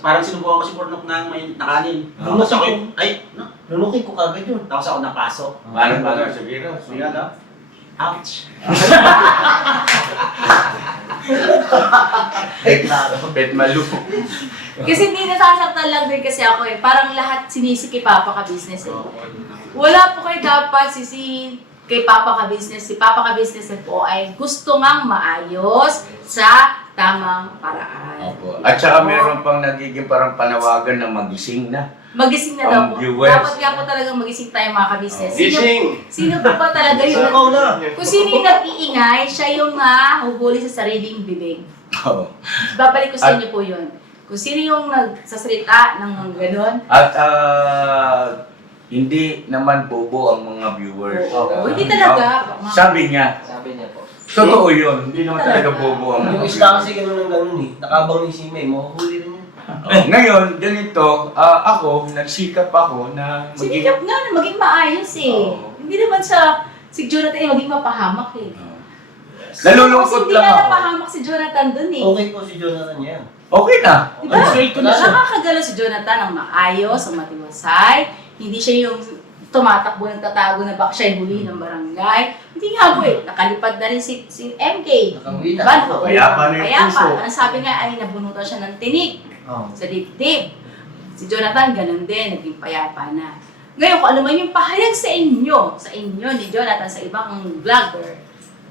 Parang sinubukan ko si Bornok ng mainit na kanin. Ah. Tapos ako yung, Lunukin ko kagad yun. tapos ako napasok. Paano? Sige na. So yan, ouch. Bet malu. Kasi hindi nasasaktan lang din kasi ako eh. Parang lahat sinisiki Papa ka-business eh. Wala po kayo dapat sisihin kay Papa ka-business. Si Papa ka-business po ay gusto ngang maayos sa tamang paraan. Opo. At saka meron pang nagiging parang panawagan na magising na. Magising na daw Ang po. viewers. Dapat nga po talagang magising tayo mga ka-business. Gising! Sino po ba talaga yun? Ikaw na. Kung sino yung nag-iingay, siya yung huhuli sa sariling bibig. Oo. Babalik ko sa inyo po yun. Kung sino yung nagsasalita ng gano'n, At hindi naman bobo ang mga viewers. Oo, hindi talaga. Sabi niya, Sabi niya po. totoo yun. Hindi naman talaga bobo ang Yung mga isla viewers. kasi gano'n ng gano'n eh. Nakabang ni Sime, mahuhuli rin yun. Ngayon, ganito, ako, nagsikap ako na sinikap nga na maging maayos eh. Oo. Hindi naman si Jonathan ay maging mapahamak eh. Nalulungkot Kasi lang hindi ako. na napahamak si Jonathan dun eh. Okay po si Jonathan yan. Okay na. Diba? Straight to na siya. Nakakagalo si Jonathan ang maayos, ang matiwasay. Hindi siya yung tumatakbo ng tatago na baka siya yung huli ng barangay. Hindi nga po eh. Nakalipad na rin si MK. Nakauwi na. Diba? Nakauwi Payapa na yung Payapa. puso. Ang sabi nga ay nabunutan siya ng tinik Oh. sa dibdib. Si Jonathan ganun din, naging payapa na. Ngayon, kung ano man yung pahayag sa inyo ni Jonathan, sa ibang vlogger,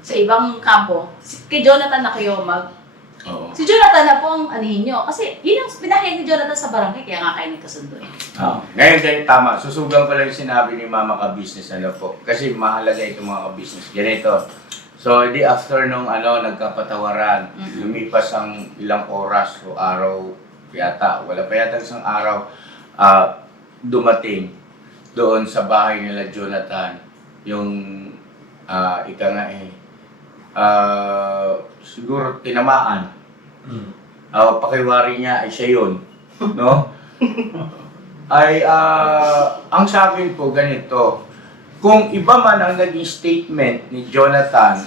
sa ibang kampo, kay Jonathan na kayo Oo. si Jonathan na po ang anihin nyo. Kasi yun yung pinahayag ni Jonathan sa barangay, kaya nga kayo nagkasundo eh. Ngayon din, tama. Susugan ko lang yung sinabi ni Mama ka-business, ano po. Kasi mahalaga itong mga ka-business. Ganito. So, di after nung nagkapatawaran, lumipas ang ilang oras o araw yata. Wala pa yata isang araw. Dumating doon sa bahay nila Jonathan. Yung, ika nga siguro tinamaan. Pakiwari niya ay siya yun. No? Ay, ang sa akin po ganito, kung iba man ang naging statement ni Jonathan,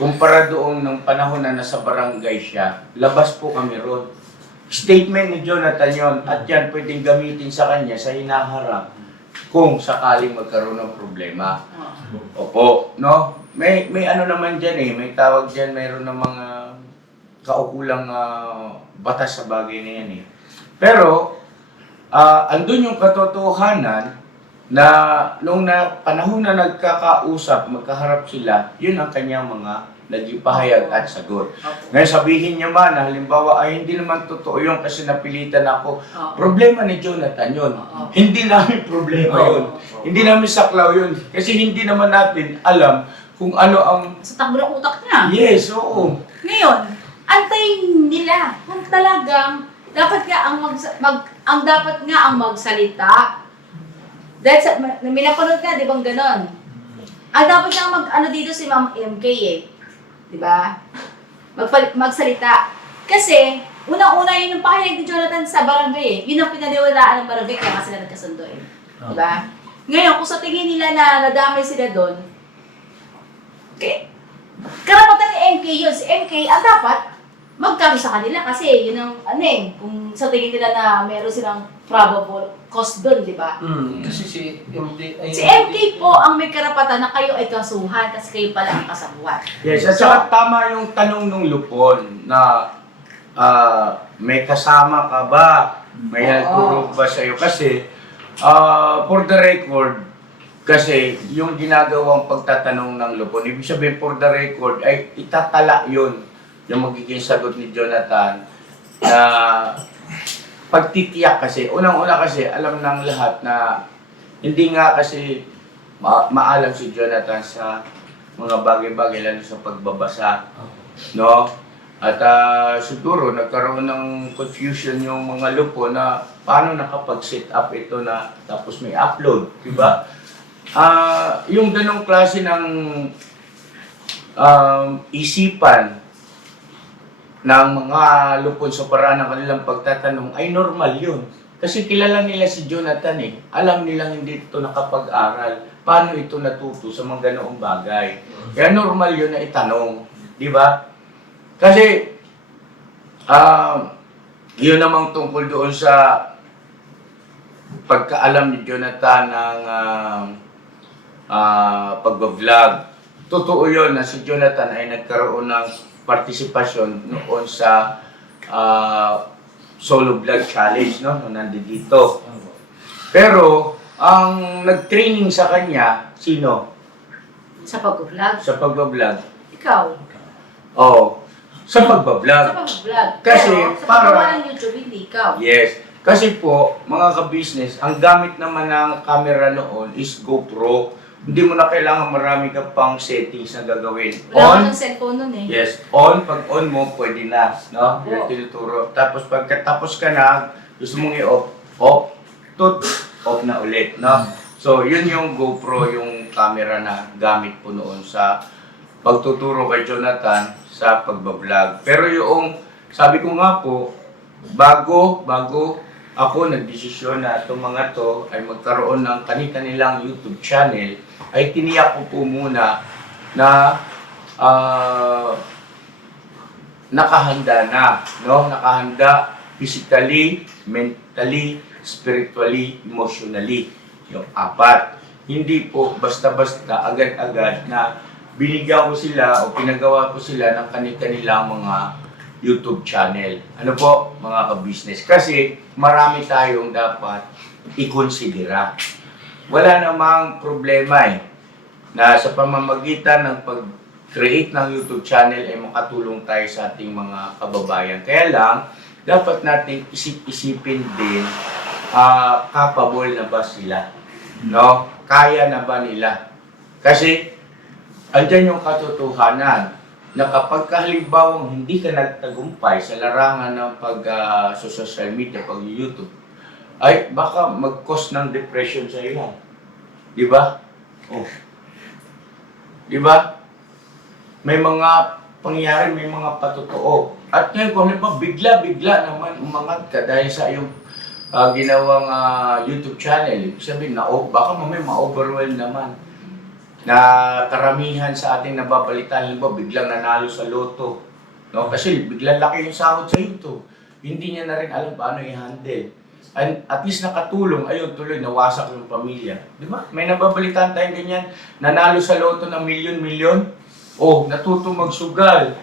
kumpara doon ng panahon na nasa barangay siya, labas po kami ron. Statement ni Jonathan yon at yan pwedeng gamitin sa kanya sa hinaharap kung sakaling magkaroon ng problema. Opo, no? May ano naman dyan eh, may tawag dyan, mayroon ng mga kaukulang batas sa bagay na yan eh. Pero, andun yung katotohanan na nung panahon na nagkakausap, magkaharap sila, yun ang kanyang mga naging pahayag at sagot. Ngayon sabihin niya man na halimbawa ay hindi naman totoo yun kasi napilitan ako. Problema ni Jonathan yun. Hindi namin problema yun. Hindi namin saklaw yun. Kasi hindi naman natin alam kung ano ang... Sa takbo ng utak niya. Yes, oo. Ngayon, antayin nila kung talagang dapat nga ang dapat nga ang magsalita. Dahil sa may napanood ka, di bang ganon? Ang dapat nga dito si Ma'am MK eh. Di ba? Magsalita. Kasi, unang-una yun yung pahayag ni Jonathan sa barangay eh. Yun ang pinaniwalaan ng barangay kaya nga sila nagkasundo eh. Di ba? Ngayon, kung sa tingin nila na nadamay sila doon, okay, karapatan ni MK yun. Si MK, ang dapat, magkano sa kanila kasi yun ang, kung sa tingin nila na meron silang probable cause doon, di ba? Kasi si MD ay... Si MK po ang may karapatan na kayo ay kasuhan kasi kayo pala ang kasabuhan. Yes, at saka tama yung tanong nung Lupon na may kasama ka ba? May nagturo ba sa'yo? Kasi, for the record, Kasi yung ginagawang pagtatanong ng lupon, ibig sabihin for the record, ay itatala yun, yung magiging sagot ni Jonathan, na pagtitiyak kasi, unang-una kasi, alam ng lahat na hindi nga kasi maalam si Jonathan sa mga bagay-bagay, lalo sa pagbabasa, no? At siguro nagkaroon ng confusion yung mga lupo na paano nakapag-set up ito na tapos may upload, di ba? Yung ganong klase ng isipan ng mga lupon sa paraan ng kanilang pagtatanong ay normal yun. Kasi kilala nila si Jonathan eh. Alam nilang hindi ito nakapag-aral. Paano ito natuto sa mga ganoong bagay. Kaya normal yun na itanong. Di ba? Kasi, yun namang tungkol doon sa pagkaalam ni Jonathan ng pag-vlog. Totoo yun na si Jonathan ay nagkaroon ng partisipasyon noon sa solo vlog challenge, no? Nung nandito. Pero, ang nag-training sa kanya, sino? Sa pag-vlog. Sa pag-vlog. Ikaw. Oo. Sa pag-vlog. Sa pag-vlog. Kasi, Pero, sa para- paggawa ng YouTube, hindi ikaw. Yes. Kasi po, mga ka-business, ang gamit naman ng camera noon is GoPro. Hindi mo na kailangan marami ka pang settings na gagawin. Wala ka ng cellphone nun eh. Yes, on. Pag on mo, pwede na. No? Oo. Yung tinuturo. Tapos pagkatapos ka na, gusto mong i-off, off, off na ulit. No? So, yun yung GoPro, yung camera na gamit po noon sa pagtuturo kay Jonathan sa pagbablog. Pero yung, sabi ko nga po, bago ako nagdesisyon na itong mga to ay magkaroon ng kanilang YouTube channel, ay tiniyak ko po muna na nakahanda na, no? Nakahanda physically, mentally, spiritually, emotionally. Yung apat. Hindi po basta-basta agad-agad na binigyan ko sila o pinagawa ko sila ng kanilang mga YouTube channel. Ano po, mga ka-business? Kasi marami tayong dapat ikonsidera. Wala namang problema eh, na sa pamamagitan ng pag-create ng YouTube channel ay makatulong tayo sa ating mga kababayan. Kaya lang, dapat natin isip-isipin din, capable na ba sila? No? Kaya na ba nila? Kasi, andyan yung katotohanan na kapag halimbawang hindi ka nagtagumpay sa larangan ng social media, pag-YouTube, ay baka mag-cause ng depression sa iyo. Di ba? Oh. Di ba? May mga pangyayari, may mga patotoo. At ngayon, kung halimbawa, bigla-bigla naman umangat ka dahil sa iyong ginawang YouTube channel, ibig sabihin na baka mamaya ma-overwhelm naman. Na karamihan sa ating nababalitan, halimbawa biglang nanalo sa loto. No? Kasi biglang laki yung sahod sa ito. Hindi niya na rin alam paano i-handle. And at least nakatulong, ayun tuloy, nawasak yung pamilya. Di ba? May nababalitan tayong ganyan, nanalo sa loto ng milyon-milyon, natuto magsugal,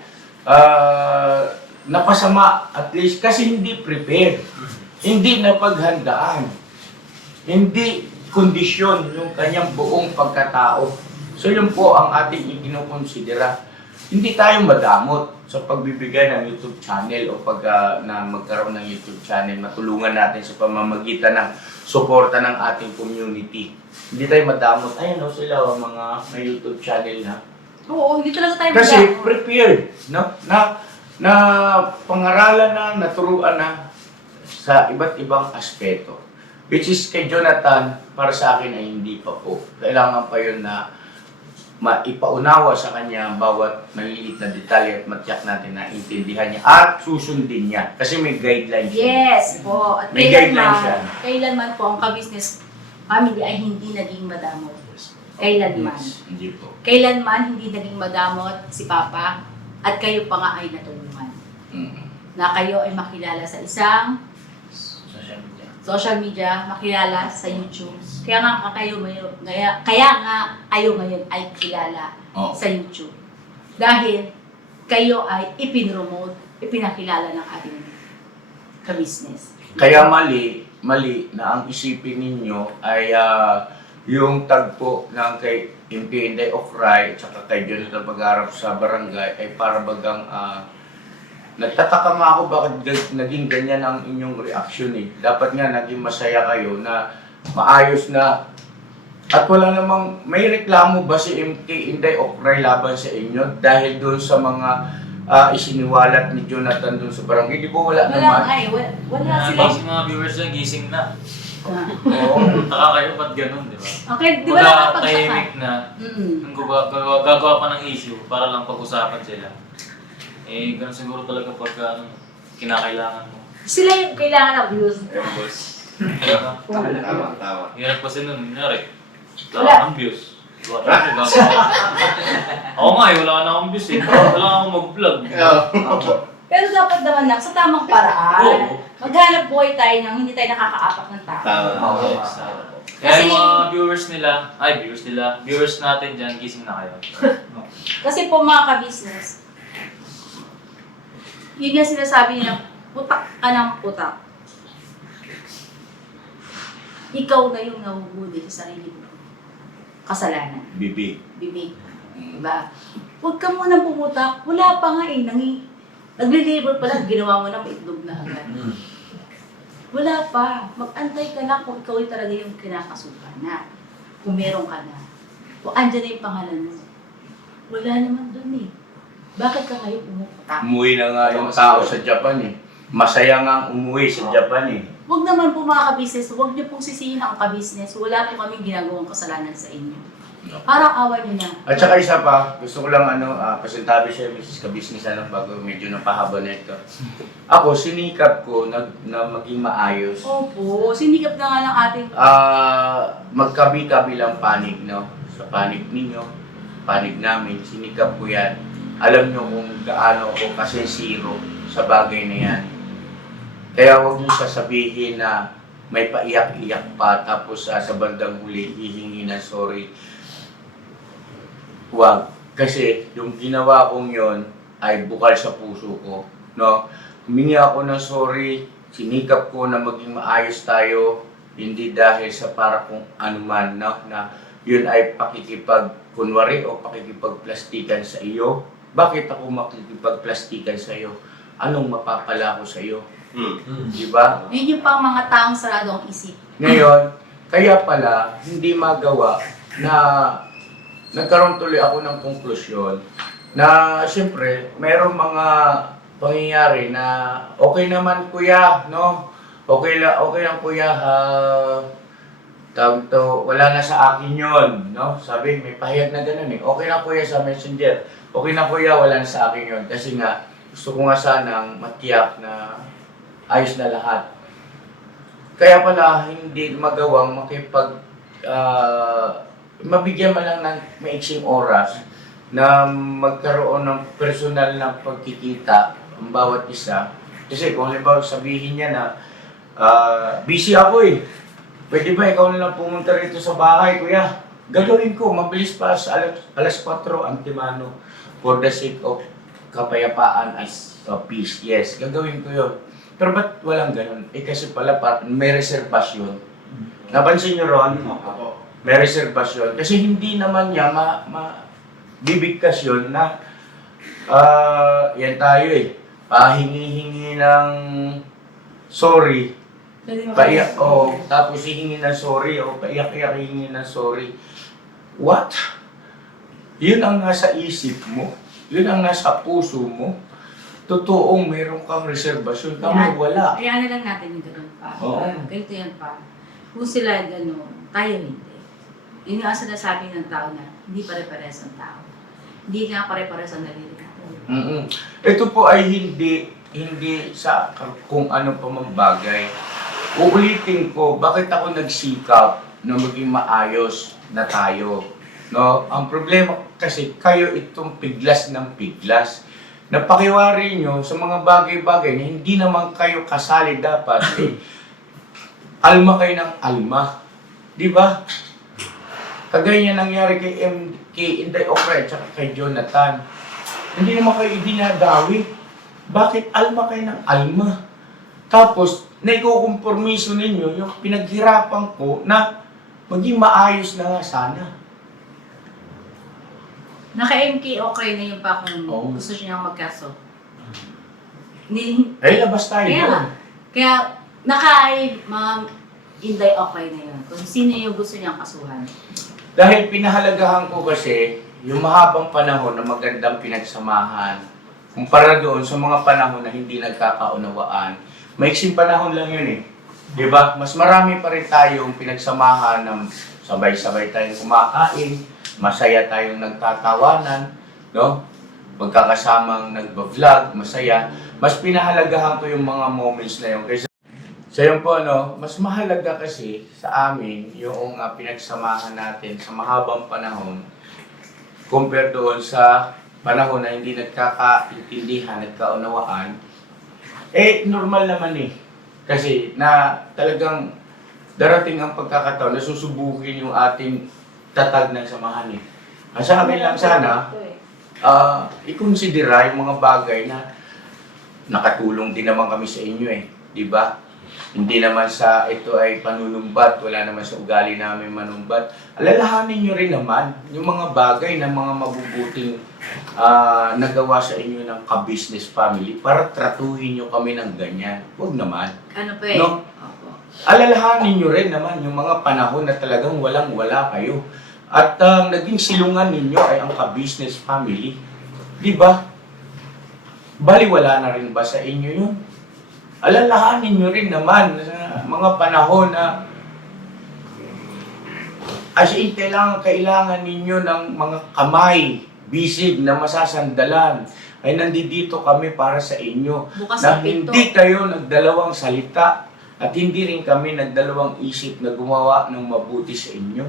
napasama at least kasi hindi prepared. Hindi napaghandaan. Hindi kondisyon yung kanyang buong pagkatao. So yun po ang ating ikinukonsidera. Hindi tayo madamot sa pagbibigay ng YouTube channel o na magkaroon ng YouTube channel. Matulungan natin sa pamamagitan ng suporta ng ating community. Hindi tayo madamot. Ayun sila mga may YouTube channel na. Oo, hindi talaga tayo Kasi madamot. prepared, no? Na pangaralan na, naturuan na sa iba't ibang aspeto. Which is kay Jonathan, para sa akin ay hindi pa po. Kailangan pa yun na maipaunawa sa kanya bawat maliliit na detalye at matiyak natin na intindihan niya at susundin niya. Kasi may guidelines siya. Yes po. At May guidelines yan. kailanman po ang ka-business family ay hindi naging madamot. Kailanman. Yes, hindi po. Kailanman hindi naging madamot si Papa at kayo pa nga ay natulungan. Na kayo ay makilala sa isang social media, makilala sa YouTube. Kaya nga kayo ngayon ay kilala sa YouTube. Dahil kayo ay ipinromote, ipinakilala ng ating ka-business. Kaya mali na ang isipin ninyo ay yung tagpo ng kay MP Inday Ocray at saka kay Jonathan Pag-arap sa barangay ay para bagang nagtataka nga ako bakit naging ganyan ang inyong reaksyon eh. Dapat nga naging masaya kayo na maayos na at wala namang may reklamo ba si MK Inday Ocray laban sa inyo dahil doon sa mga isiniwalat ni Jonathan doon sa barangay? Di ba wala naman? Wala sila. Yung mga viewers dyan, gising na. Oo. Taka kayo, ba't ganun, di ba? Okay, di ba Wala nakapagsakan? tahimik na. Gagawa pa ng issue para lang pag-usapan sila. Eh, ganun siguro talaga pag kinakailangan mo. Sila yung kailangan ng views. Boss. Diba? Tama. Hirap kasi nun, nangyari. Wala. Wala akong views. Ako nga wala na akong views eh. Wala akong mag-vlog. Pero dapat naman sa tamang paraan. Oo. Maghanap buhay tayo nang hindi tayo nakakaapak ng tao. Tama. Kaya yung mga viewers natin dyan, gising na kayo. Kasi po mga ka-business, yun nga sinasabi nila, putak ka ng putak. Ikaw na yung nahuhuli sa sarili mo. Kasalanan. Bibi. Bibig. Diba? Huwag ka muna pumutak. Wala pa nga eh. Nagli-labor pa lang, ginawa mo na may itlog na agad. Wala pa. Mag-antay ka lang kung ikaw talaga yung kinakasukan na. Kung meron ka na. Kung andyan na yung pangalan mo. Wala naman dun eh. Bakit ka kayo pumuputak? Umuwi na nga yung tao sa Japan eh. Masaya nga ang umuwi sa Japan eh. Huwag naman po mga ka-business, huwag niyo pong sisihin ang ka-business. Wala po kaming ginagawang kasalanan sa inyo. Parang awa niyo na. At saka isa pa, gusto ko lang presentabi siya, Mrs. Ka-business, bago medyo napahaba na ito. Ako, sinikap ko na maging maayos. Opo, sinikap na nga ng ating... Magkabi-kabilang panig, no? Sa panig ninyo, panig namin, sinikap ko yan. Alam nyo kung gaano ako kasensiro sa bagay na yan. Kaya huwag niyo sasabihin na may paiyak-iyak pa tapos sa bandang huli hihingi ng sorry. Huwag. Kasi yung ginawa kong yon ay bukal sa puso ko. No? Humingi ako ng sorry, sinikap ko na maging maayos tayo, hindi dahil sa para kung anuman, no? Na yun ay pakikipag-kunwari o pakikipag-plastikan sa iyo. Bakit ako makikipag-plastikan sa iyo? Anong mapapala ko sa iyo? Diba? Yun yung pang mga taong sarado ang isip. Ngayon, kaya pala hindi magawa na nagkaroon tuloy ako ng konklusyon na siyempre mayroong mga pangyayari na okay naman kuya, no? Okay lang kuya, tawag to, wala na sa akin yon, no? Sabi, may pahayag na gano'n eh. Okay na kuya sa messenger. Okay na kuya, wala na sa akin yon. Kasi nga, gusto ko nga sanang matiyak na ayos na lahat. Kaya pala hindi magawang mabigyan man lang ng maiksing oras na magkaroon ng personal na pagkikita ang bawat isa. Kasi kung halimbawa sabihin niya na busy ako eh. Pwede ba ikaw na lang pumunta rito sa bahay, kuya? Gagawin ko, mabilis pa sa alas 4 antimano for the sake of kapayapaan as peace. Yes, gagawin ko yun. Pero ba't walang ganun? Eh kasi pala may reservasyon. Napansin niyo ron? May reservasyon. Kasi hindi naman niya bibigkas yun na yan tayo eh. Hingi-hingi ng sorry. Paiyak, tapos hihingi ng sorry, paiyak-iyak hihingi ng sorry. What? Yun ang nasa isip mo. Yun ang nasa puso mo. Totoong meron kang reservasyon, kami wala. Kaya na lang natin yung gano'n pa. Oo. Ganito yan pa. Kung sila gano'n, tayo hindi. Yun nga sinasabi ng tao na hindi pare-pares ang tao. Hindi nga pare-pares ang nalilito. Ito po ay hindi sa kung ano pa mang bagay. Uulitin ko, bakit ako nagsikap na maging maayos na tayo? No? Ang problema kasi kayo itong piglas ng piglas. Napakiwari nyo sa mga bagay-bagay na hindi naman kayo kasali dapat. Alma kayo ng alma. Di ba? Kagaya nangyari kay Inday Ocray at kay Jonathan. Hindi naman kayo dinadawi. Bakit alma kayo ng alma? Tapos, naikukompromiso ninyo yung pinaghirapan ko na maging maayos na nga sana. Naka-MK okay na yun pa kung Oo. gusto niya magkaso. Ni, Ay, labas tayo kaya doon. nga. Kaya naka-ay mga Inday okay na yun. Kung sino yung gusto niyang kasuhan. Dahil pinahalagahan ko kasi yung mahabang panahon na magandang pinagsamahan kumpara doon sa mga panahon na hindi nagkakaunawaan. Maiksing panahon lang yun eh. Di ba? Mas marami pa rin tayong pinagsamahan ng sabay-sabay tayong kumakain, masaya tayong nagtatawanan, no? Magkakasamang nagba-vlog, masaya. Mas pinahalagahan ko yung mga moments na yun. Kaysa sa yun po, mas mahalaga kasi sa amin yung pinagsamahan natin sa mahabang panahon compare doon sa panahon na hindi nagkakaintindihan, nagkaunawaan. Normal naman eh. Kasi na talagang darating ang pagkakataon na susubukin yung ating tatag ng samahan eh. Sa amin lang sana, ikonsidera yung mga bagay na nakatulong din naman kami sa inyo eh. Di ba? Hindi naman sa ito ay panunumbat, wala naman sa ugali namin manumbat. Alalahanin nyo rin naman yung mga bagay na mga mabubuting nagawa sa inyo ng ka-business family para tratuhin nyo kami ng ganyan. Huwag naman. Ano pa eh? No? Opo. Alalahanin nyo rin naman yung mga panahon na talagang walang-wala kayo. At naging silungan ninyo ay ang ka-business family. Di ba? Baliwala na rin ba sa inyo yun? Alalahanin nyo rin naman sa mga panahon na as in kailangan ninyo ng mga kamay, bisig na masasandalan. Ay nandito kami para sa inyo. Bukas Na ang pinto. hindi kayo nagdalawang salita at hindi rin kami nagdalawang isip na gumawa ng mabuti sa inyo.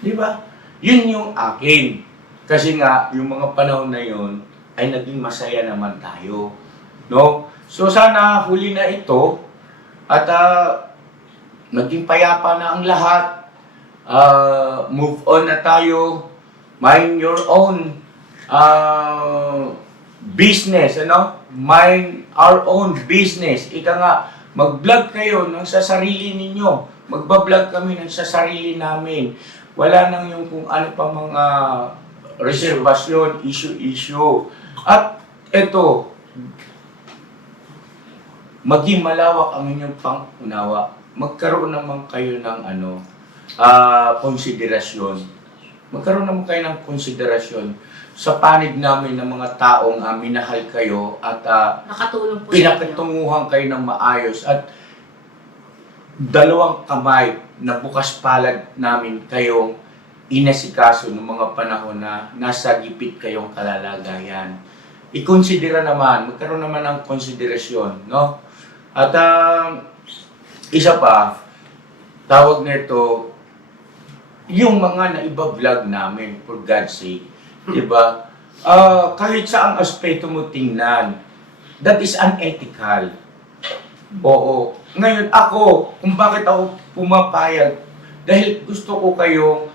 Di ba? Yun yung akin. Kasi nga, yung mga panahon na yun ay naging masaya naman tayo. No? So sana huli na ito at naging payapa na ang lahat. Move on na tayo. Mind your own business, ano? Mind our own business. Ika nga, mag-vlog kayo ng sa sarili ninyo. Magba-vlog kami ng sa sarili namin. Wala nang yung kung ano pa mga reservasyon, issue. At ito, maging malawak ang inyong pang-unawa. Magkaroon naman kayo ng konsiderasyon. Magkaroon naman kayo ng konsiderasyon sa panig namin ng mga taong minahal kayo at Nakatulong po sa inyo. pinakitunguhan kayo ng maayos at dalawang kamay na bukas palad namin kayong inasikaso ng mga panahon na nasa gipit kayong kalalagayan. I-considera naman, magkaroon naman ng konsiderasyon, no? At isa pa, tawag nito, yung mga naiba-vlog namin, for God's sake, diba? Kahit saang aspeto mo tingnan, that is unethical. Oo. Ngayon ako, kung bakit ako pumapayag, dahil gusto ko kayong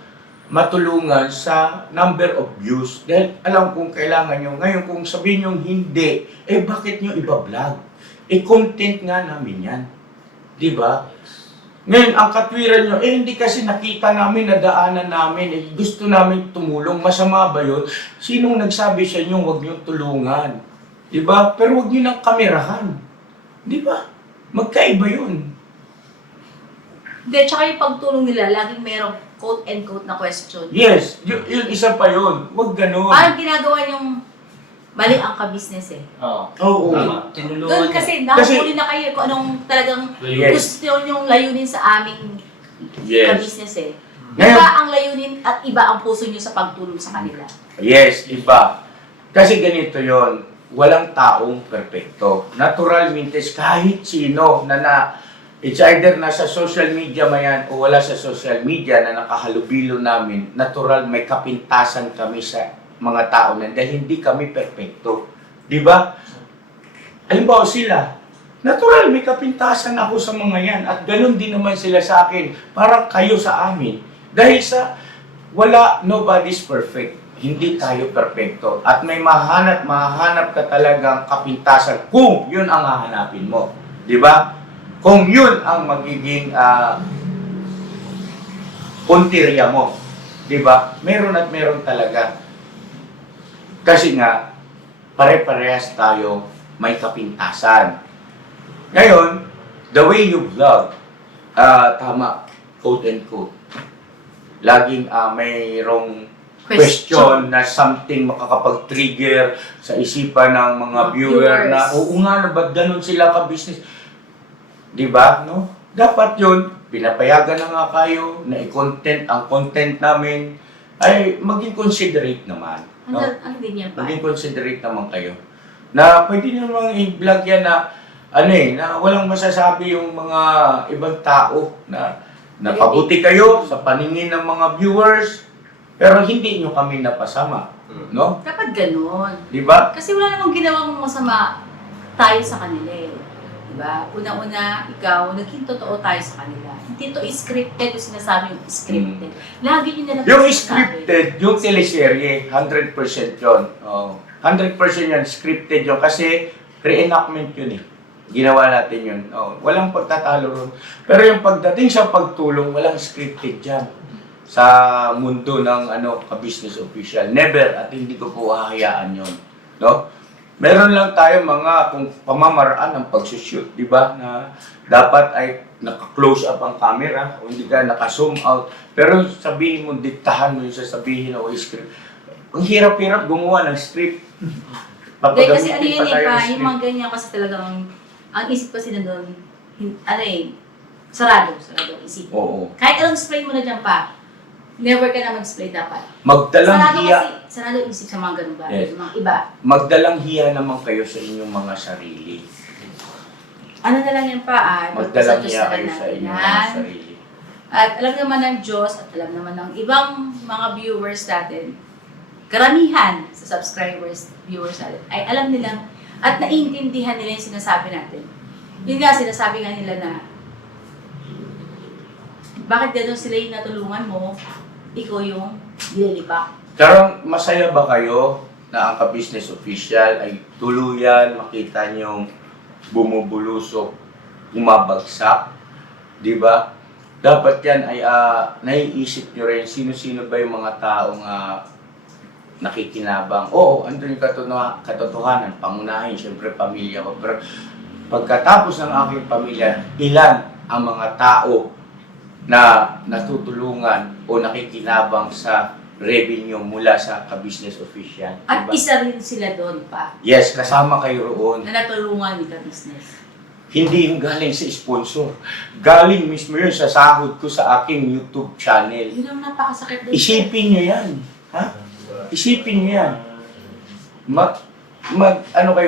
matulungan sa number of views. Dahil alam kong kailangan nyo. Ngayon kung sabihin nyo hindi, bakit nyo iba-vlog? Content nga namin yan. Diba? Ngayon, ang katwiran nyo, hindi kasi nakita namin, nadaanan namin, gusto namin tumulong. Masama ba yun? Sinong nagsabi sa inyo, huwag nyo tulungan? Diba? Pero huwag nyo nang kamerahan. Diba? Magkaiba yun. Hindi, tsaka yung pagtulong nila, laging merong quote-and-quote na question. Yes, yun isa pa yun. Huwag ganun. Parang ginagawa yung mali ang ka-business eh. Oo. Oo. Tinulungan Doon niya. kasi nakahuli na kayo kung anong talagang Yes. gusto yung layunin sa aming Yes. ka-business eh. Ngayon- Iba ang layunin at iba ang puso nyo sa pagtulong sa kanila. Yes, iba. Kasi ganito yon, walang taong perpekto. Natural mintes kahit sino na it's either nasa social media mayan o wala sa social media na nakahalubilo namin, natural may kapintasan kami sa mga tao na dahil hindi kami perpekto. Di ba? Halimbawa sila, natural may kapintasan ako sa mga yan at ganun din naman sila sa akin. Parang kayo sa amin. Dahil sa nobody's perfect. Hindi tayo perpekto. At may mahanap ka talagang kapintasan kung yun ang hahanapin mo. Di ba? Kung yun ang magiging punteriya mo. Di ba? Meron at meron talaga. Kasi nga, pare-parehas tayo may kapintasan. Ngayon, the way you vlog, tama, quote and quote, laging mayroong question na something makakapag-trigger sa isipan ng mga viewer na, oo nga, ba't ganun sila ka-business? Di ba? No? Dapat yun, pinapayagan na nga kayo na i-content, ang content namin ay maging considerate naman. No? Ano din yan pa? Maging considerate naman kayo. Na pwede namang i-vlog yan na, na walang masasabi yung mga ibang tao na napabuti kayo sa paningin ng mga viewers, pero hindi nyo kami napasama. No? Dapat ganun. Di ba? Kasi wala namang ginawang masama tayo sa kanila eh. Diba? Una-una, ikaw, naging totoo tayo sa kanila. Hindi ito scripted, yung sinasabi yung scripted. Lagi nyo nalang Yung sinasabi. scripted, yung teleserye, 100% yun. Oh, 100% yun, scripted yun. Kasi reenactment yun eh. Ginawa natin yun. Oh, walang pagtatalo ron. Pero yung pagdating sa pagtulong, walang scripted dyan. Sa mundo ng ka-business official. Never, at hindi ko po hahayaan yun. No? Meron lang tayo mga kung pamamaraan ng pagsushoot, di ba? Na dapat ay naka-close up ang camera o hindi ka naka-zoom out. Pero sabihin mo, diktahan mo yung sasabihin o script. Ang hirap-hirap gumawa ng script. Hindi, kasi ano Papagamitin yun pa tayo ng yung script. mga ganyan kasi talagang, ang isip kasi na doon, sarado ang isip. Oo. Kahit anong spray mo na dyan pa, never ka na mag-spray dapat. Magdalang Sarado hiya. kasi, sarado ang isip sa mga ganun ba? Yes. Yung mga iba. Magdalang hiya naman kayo sa inyong mga sarili. Ano na lang yan pa, Magdalang magpasal hiya kayo sa inyong mga sarili. At alam naman ng Diyos at alam naman ng ibang mga viewers natin, karamihan sa subscribers, viewers natin, ay alam nilang at naiintindihan nila yung sinasabi natin. Yun nga, sinasabi nga nila na bakit gano'n sila yung natulungan mo, ikaw yung nililipak. Pero masaya ba kayo na ang ka-business official ay tuluyan, makita niyong bumubulusok, bumabagsak? Di ba? Dapat yan ay naiisip nyo rin sino-sino ba yung mga taong nakikinabang. Oo, andun yung katotohanan, pangunahin, siyempre pamilya ko. Pero pagkatapos ng aking pamilya, ilan ang mga tao na natutulungan o nakikinabang sa revenue mula sa ka-business official. At Diba? isa rin sila doon pa, Yes, kasama kayo roon. na natulungan ni ka-business. Hindi yung galing sa sponsor. Galing mismo yun sa sahod ko sa aking YouTube channel. Yun ang napakasakit doon. Isipin nyo yan. Ha? Isipin nyo yan.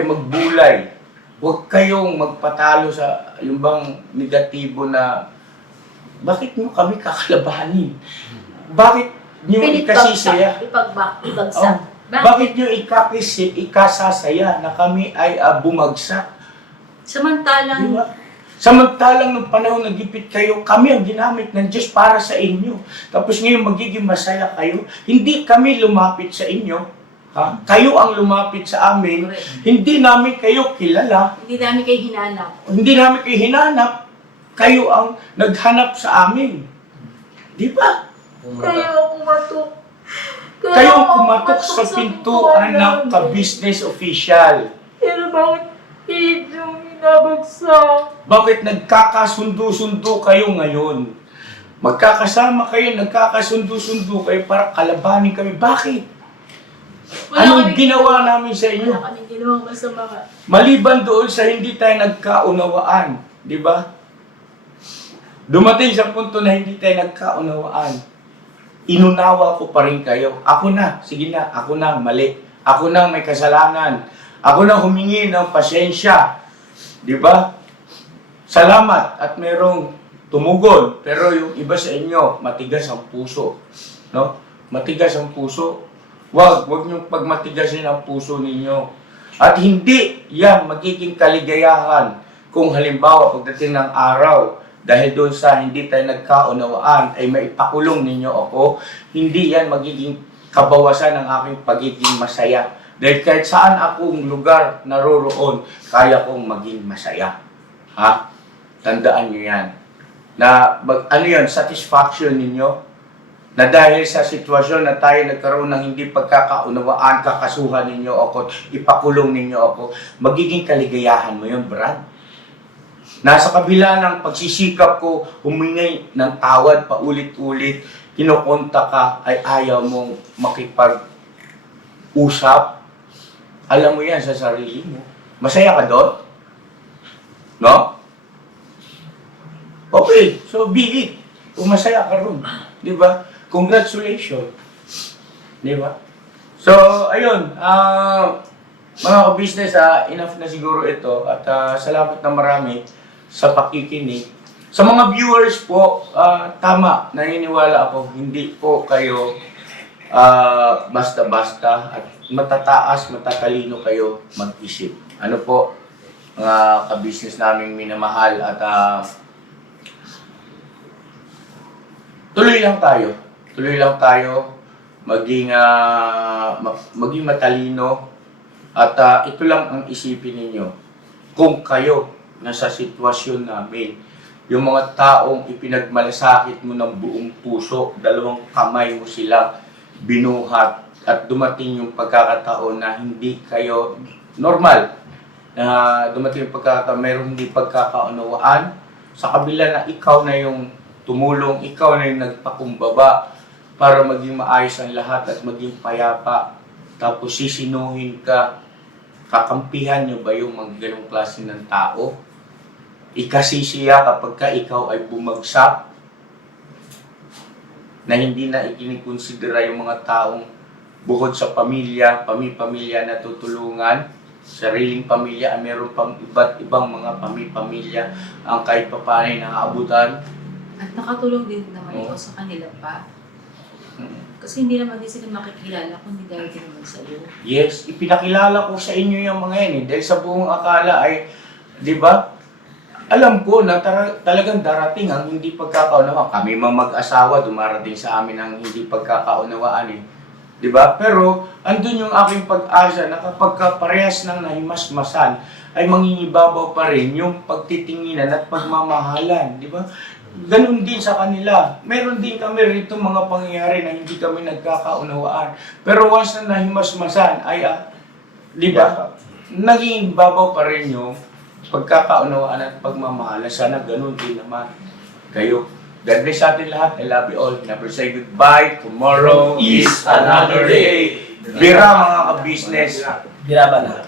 Magbulay. Huwag kayong magpatalo sa yung bang negatibo na bakit nyo kami kakalabanin? Bakit nyo ikasisaya? Ibagsak. Bakit nyo ikasasaya na kami ay bumagsak? Samantalang, Di ba? Samantalang nung panahon nagipit kayo, kami ang ginamit ng Diyos para sa inyo. Tapos ngayon magiging masaya kayo. Hindi kami lumapit sa inyo. Ha? Kayo ang lumapit sa amin. correct. Hindi namin kayo kilala. Hindi namin kayo hinanap. Hindi namin kayo hinanap. Kayo ang naghanap sa amin. Di ba? Kayo kumatok. Kayo ang kumatok sa pintuan ng ka-business official. Pero bakit hindi yung hinabagsak? Bakit nagkakasundo-sundo kayo ngayon? Magkakasama kayo, nagkakasundo-sundo kayo para kalabanin kami. Bakit? Anong ginawa namin sa inyo? Wala kaming ginawang masama. Maliban doon sa hindi tayo nagkaunawaan, di ba? Dumating sa punto na hindi tayo nagkaunawaan. Inunawa ko pa rin kayo. Ako na, sige na, ako na mali. Ako na may kasalanan. Ako na humingi ng pasensya. Di ba? Salamat at merong tumugon. Pero yung iba sa inyo, matigas ang puso. No? Matigas ang puso. Wag niyong pagmatigasin ang puso ninyo. At hindi yan magiging kaligayahan kung halimbawa pagdating ng araw, dahil doon sa hindi tayo nagkaunawaan ay maipakulong ninyo ako, hindi yan magiging kabawasan ng aking pagiging masaya. Dahil kahit saan akong lugar naroroon, kaya kong maging masaya. Ha? Tandaan nyo yan. Na, ano yan, satisfaction ninyo, na dahil sa sitwasyon na tayo nagkaroon ng hindi pagkakaunawaan, kakasuhan ninyo ako, ipakulong ninyo ako, magiging kaligayahan mo yun, Brad. Nasa kabila ng pagsisikap ko, humingi ng tawad paulit-ulit, kinukonta ka, ay ayaw mong makipag-usap. Alam mo yan sa sarili mo. Masaya ka doon? No? Okay, so be it. Kung masaya ka ron. Di ba? Congratulations. Di ba? So, ayun. Mga ka-business, enough na siguro ito. At salamat na marami sa pakikinig. Sa mga viewers po, tama, naniniwala ako, hindi po kayo basta-basta at matataas, matatalino kayo mag-isip. Ano po, mga ka-business naming minamahal at tuloy lang tayo. Tuloy lang tayo, maging matalino at ito lang ang isipin ninyo. Kung kayo nasa sitwasyon namin, yung mga taong ipinagmalasakit mo ng buong puso, dalawang kamay mo sila binuhat at dumating yung pagkakataon na hindi kayo normal, na dumating yung pagkakataon, mayroong hindi pagkakaunawaan, sa kabila na ikaw na yung tumulong, ikaw na yung nagpakumbaba para maging maayos ang lahat at maging payapa. Tapos sisinuhin ka, kakampihan nyo ba yung mga ganong klase ng tao? Ikasisiya kapag ka ikaw ay bumagsak na hindi na ikinikonsidera yung mga taong bukod sa pamilya na tutulungan, sariling pamilya, meron pang iba't ibang mga pamilya ang kahit papaano ay nakaabutan. At nakatulong din naman ikaw sa kanila pa. Kasi hindi naman din sila makikilala kung hindi dahil din naman sa iyo. Yes, ipinakilala ko sa inyo yung mga yan dahil sa buong akala ay, di ba? Alam ko na talagang darating ang hindi pagkakaunawaan. Kami mga mag-asawa, dumarating sa amin ang hindi pagkakaunawaan Di ba? Pero andun yung aking pag-asa na kapag parehas ng nahimasmasan ay mangingibabaw pa rin yung pagtitinginan at pagmamahalan. Di ba? Ganun din sa kanila. Meron din kami rito mga pangyayari na hindi kami nagkakaunawaan. Pero once na nahimasmasan ay, di ba? Naging babaw pa rin yung pagkakaunawaan at pagmamahala. Sana ganun din naman kayo. God bless sa atin lahat. I love you all. Never say goodbye. Tomorrow is another day. Bira mga ka-business. Biraban na.